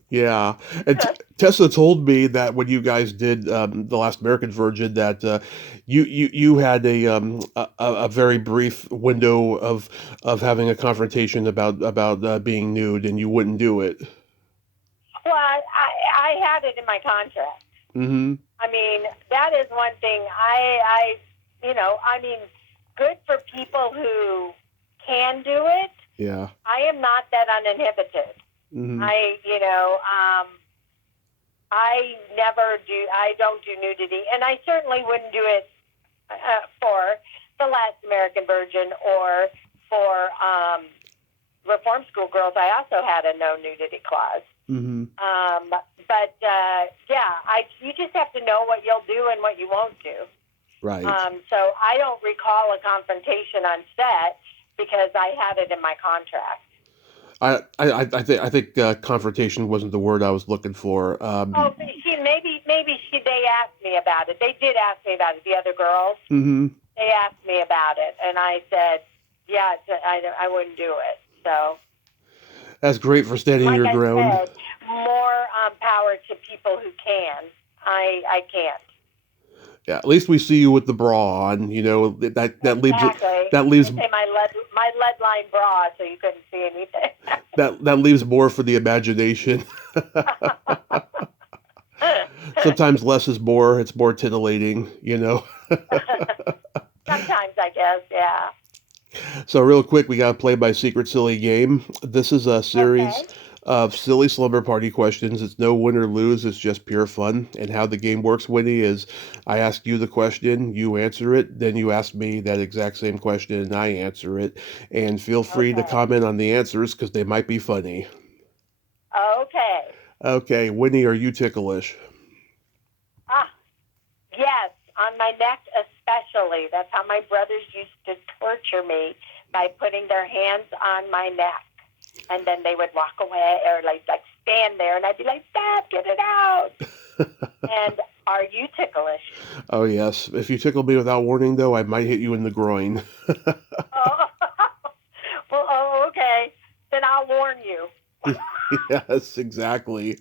Yeah. And Tessa told me that when you guys did The Last American Virgin, that you had a very brief window of having a confrontation about being nude, and you wouldn't do it. Well, I had it in my contract. Mm-hmm. I mean, that is one thing good for people who can do it. Yeah. I am not that uninhibited. Mm-hmm. I don't do nudity, and I certainly wouldn't do it for The Last American Virgin or for Reform School Girls. I also had a no nudity clause. Mm-hmm. You just have to know what you'll do and what you won't do. Right. So I don't recall a confrontation on set because I had it in my contract. I think confrontation wasn't the word I was looking for. They asked me about it. They did ask me about it. The other girls, mm-hmm. they asked me about it, and I said, yeah, I wouldn't do it. So that's great for standing your ground. Said, more power to people who can. I can't. Yeah, at least we see you with the bra on. You know that leaves my lead line bra, so you couldn't see anything. that leaves more for the imagination. Sometimes less is more. It's more titillating, you know. Sometimes, I guess, yeah. So real quick, we got to play by Secret Silly Game. This is a series of silly slumber party questions. It's no win or lose. It's just pure fun. And how the game works, Winnie, is I ask you the question, you answer it, then you ask me that exact same question, and I answer it. And feel free to comment on the answers because they might be funny. Okay. Okay, Winnie, are you ticklish? Yes, on my neck especially. That's how my brothers used to torture me, by putting their hands on my neck. And then they would walk away or like stand there, and I'd be like, "Stop, get it out." And are you ticklish? Oh, yes. If you tickle me without warning, though, I might hit you in the groin. Well, okay. Then I'll warn you. Yes, exactly.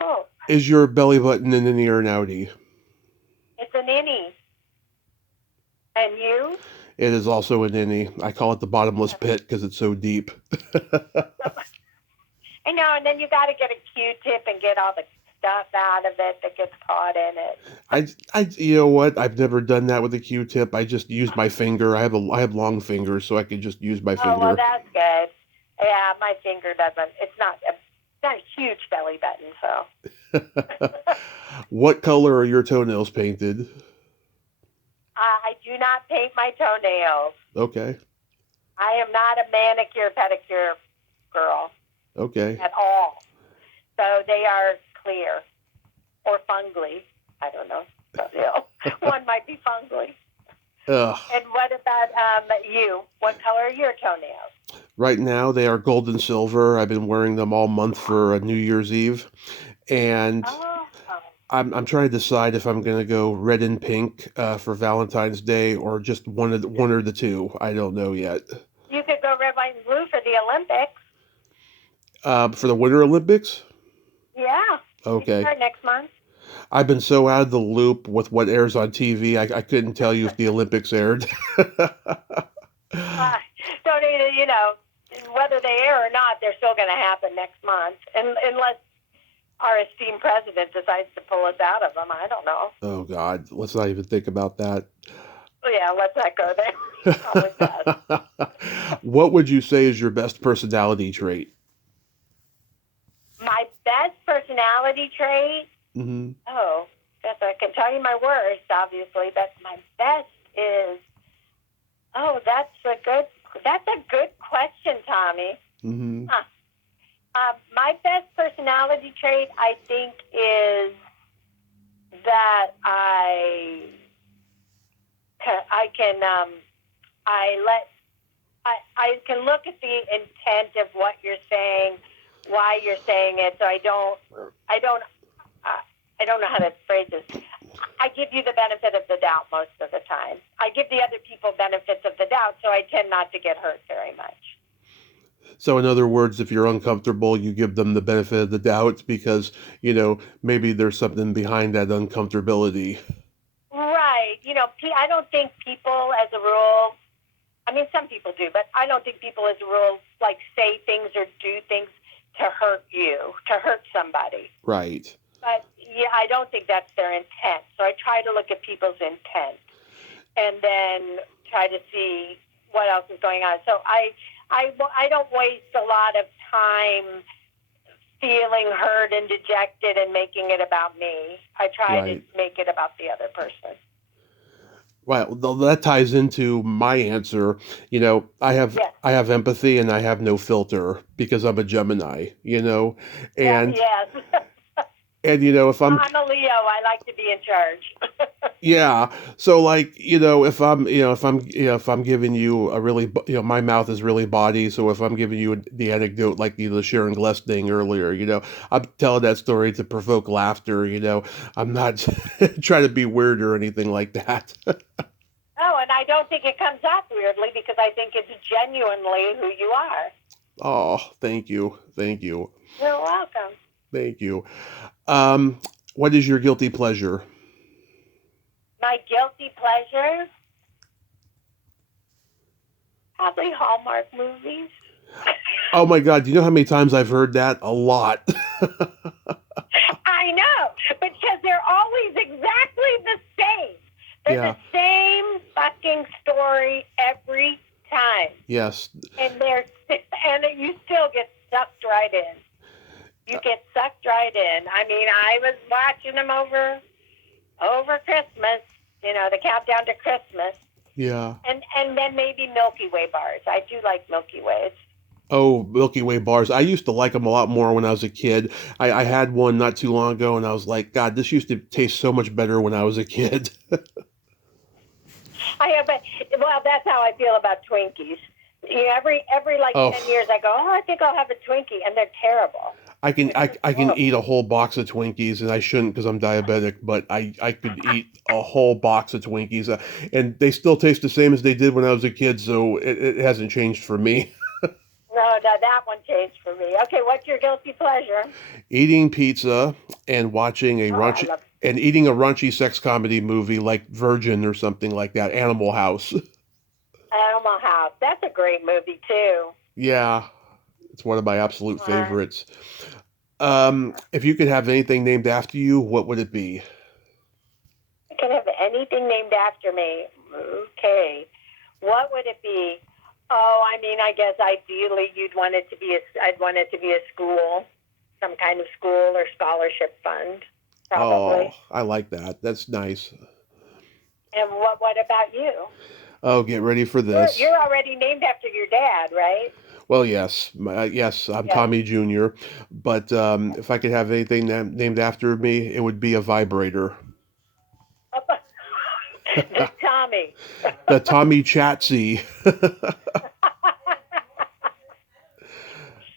Oh. Is your belly button an innie or an outie? It's an innie. And you? It is also an innie. I call it the bottomless pit because it's so deep. I know, and then you got to get a Q-tip and get all the stuff out of it that gets caught in it. You know what? I've never done that with a Q-tip. I just use my finger. I have long fingers, so I can just use my finger. Oh, well, that's good. Yeah, my finger doesn't. It's not a huge belly button, so. What color are your toenails painted? I do not paint my toenails. Okay. I am not a manicure pedicure girl. Okay. At all. So they are clear or fungly. I don't know. One might be fungly. Ugh. And what about you? What color are your toenails? Right now they are gold and silver. I've been wearing them all month for New Year's Eve, and I'm trying to decide if I'm going to go red and pink for Valentine's Day or just one or the two. I don't know yet. You could go red, white, and blue for the Olympics. For the Winter Olympics? Yeah. Okay. Start next month. I've been so out of the loop with what airs on TV, I couldn't tell you if the Olympics aired. Whether they air or not, they're still going to happen next month, unless our esteemed president decides to pull us out of them. I don't know. Oh, God. Let's not even think about that. Yeah, let's not go there. What would you say is your best personality trait? My best personality trait? Mm-hmm. Oh, yes, I can tell you my worst, obviously, but my best is... Oh, that's a good question, Tommy. Mm-hmm. My best personality trait, I think, is that I can look at the intent of what you're saying, why you're saying it. So I don't know how to phrase this. I give you the benefit of the doubt most of the time. I give the other people benefits of the doubt, so I tend not to get hurt very much. So in other words, if you're uncomfortable, you give them the benefit of the doubt because, maybe there's something behind that uncomfortability. Right. I don't think people as a rule, some people do, but I don't think people as a rule say things or do things to hurt you, to hurt somebody. Right. But yeah, I don't think that's their intent. So I try to look at people's intent and then try to see what else is going on. So I don't waste a lot of time feeling hurt and dejected and making it about me. I try to make it about the other person. Right. Well, that ties into my answer. Yes, I have empathy and I have no filter because I'm a Gemini, and yes. if I'm I'm a Leo. I like to be in charge. yeah, so like, if I'm giving you a really, my mouth is really body, so if I'm giving you the anecdote like the Sharon Gless thing earlier, I'm telling that story to provoke laughter, I'm not trying to be weird or anything like that. Oh, and I don't think it comes off weirdly because I think it's genuinely who you are. Oh, thank you. Thank you. You're welcome. Thank you. Um, what is your guilty pleasure? My guilty pleasure? Probably Hallmark movies. Oh my God, do you know how many times I've heard that? A lot. I know, because they're always exactly the same. They're Yeah. the same fucking story every time, Yes. and you still get sucked right in. You get sucked right in. I mean, I was watching them over Christmas. The countdown to Christmas, Yeah. and then maybe Milky Way bars. I do like Milky Ways. Oh, Milky Way bars. I used to like them a lot more when I was a kid. I had one not too long ago, and I was like, God, this used to taste so much better when I was a kid. Well, that's how I feel about Twinkies. Every like Oh, 10 years, I go, oh, I think I'll have a Twinkie, and they're terrible. I can eat a whole box of Twinkies, and I shouldn't because I'm diabetic, but I could eat a whole box of Twinkies, and they still taste the same as they did when I was a kid, so it hasn't changed for me. No, that one changed for me. Okay, what's your guilty pleasure? Eating pizza and watching a Oh, I raunchy love and eating a raunchy sex comedy movie like Virgin or something like that, Animal House. Animal House. That's a great movie too. Yeah, it's one of my absolute Uh, favorites. If you could have anything named after you, what would it be? I could have anything named after me. Okay, what would it be? Oh, I mean, I guess ideally I'd want it to be a school, some kind of school or scholarship fund, Oh, probably. I like that. That's nice. And what about you? Oh, get ready for this. You're already named after your dad, right? Well, yes, yes, I'm Yes. Tommy Jr., but if I could have anything named after me, it would be a vibrator. The Tommy. The Tommy Chatsy.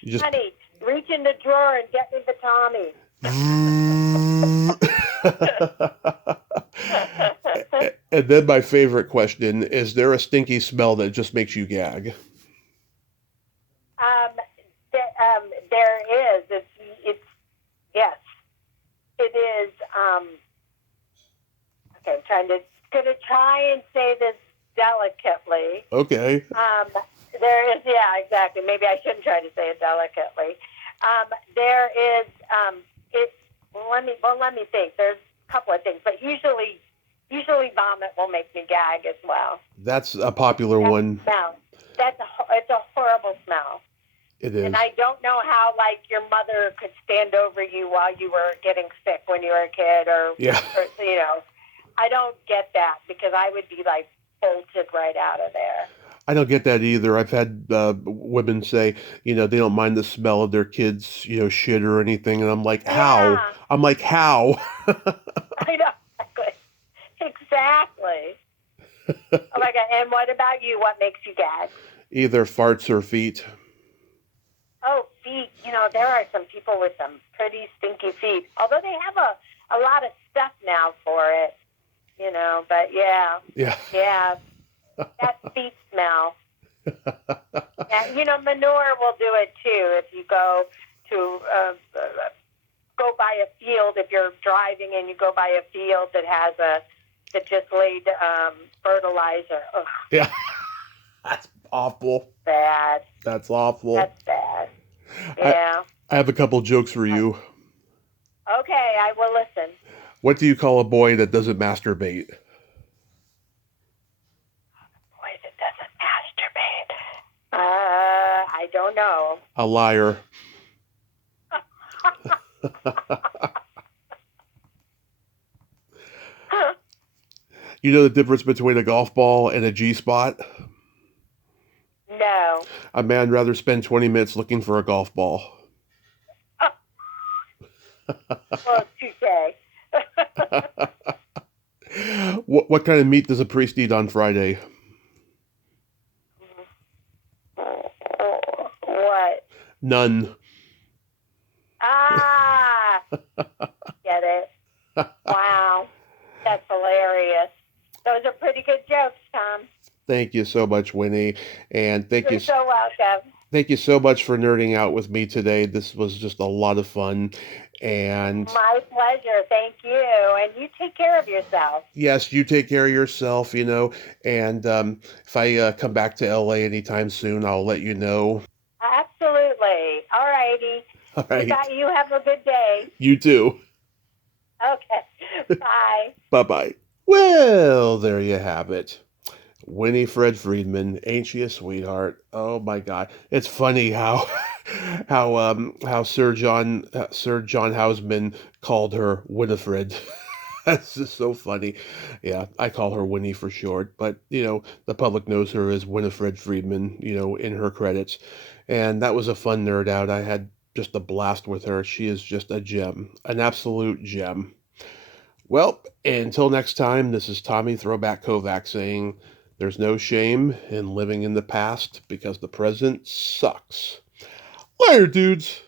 You just Honey, reach in the drawer and get me the Tommy. And then my favorite question, is there a stinky smell that just makes you gag? um, there is. It's yes, it is. Okay, I'm gonna try and say this delicately. Okay. There is, yeah, exactly. Maybe I shouldn't try to say it delicately. There is. It. Let me think. There's a couple of things, but usually vomit will make me gag as well. That's a popular That one. smell. It's a horrible smell. It is. And I don't know how, like, your mother could stand over you while you were getting sick when you were a kid, or Yeah. I don't get that because I would be like bolted right out of there. I don't get that either. I've had women say, they don't mind the smell of their kids, shit or anything. And I'm like, how? Yeah, I'm like, how? I know exactly. Oh my god! And what about you? What makes you gag? Either farts or feet. Oh, feet. There are some people with some pretty stinky feet. Although they have a lot of stuff now for it. But yeah, Yeah. yeah, that feet smell. Yeah, manure will do it too. If you go to go by a field, if you're driving and you go by a field that just laid fertilizer. Ugh, Yeah. That's awful. bad. That's awful. That's bad. I, Yeah. I have a couple jokes for you. Okay, I will listen. What do you call a boy that doesn't masturbate? Boy, that doesn't masturbate. I don't know. A liar. You know the difference between a golf ball and a G-spot? No. A man rather spend 20 minutes looking for a golf ball. Well, touche. What kind of meat does a priest eat on Friday? What? None. Ah, get it. Wow, that's hilarious. Those are pretty good jokes, Tom. Thank you so much, Winnie, and You're so welcome. thank you so much for nerding out with me today. This was just a lot of fun, and My pleasure. Thank you. And you take care of yourself. yes, you take care of yourself, and if I come back to LA anytime soon, I'll let you know. Absolutely. All righty. All right. You have a good day. You too. Okay. Bye. Bye-bye. Well, there you have it. Winifred Freedman, ain't she a sweetheart? Oh my God, it's funny how how Sir John Houseman called her Winifred. That's just so funny. Yeah, I call her Winnie for short, but the public knows her as Winifred Freedman, in her credits. And that was a fun nerd out. I had just a blast with her. She is just a gem, an absolute gem. Well, until next time, this is Tommy Throwback Kovac saying there's no shame in living in the past because the present sucks. Later, dudes.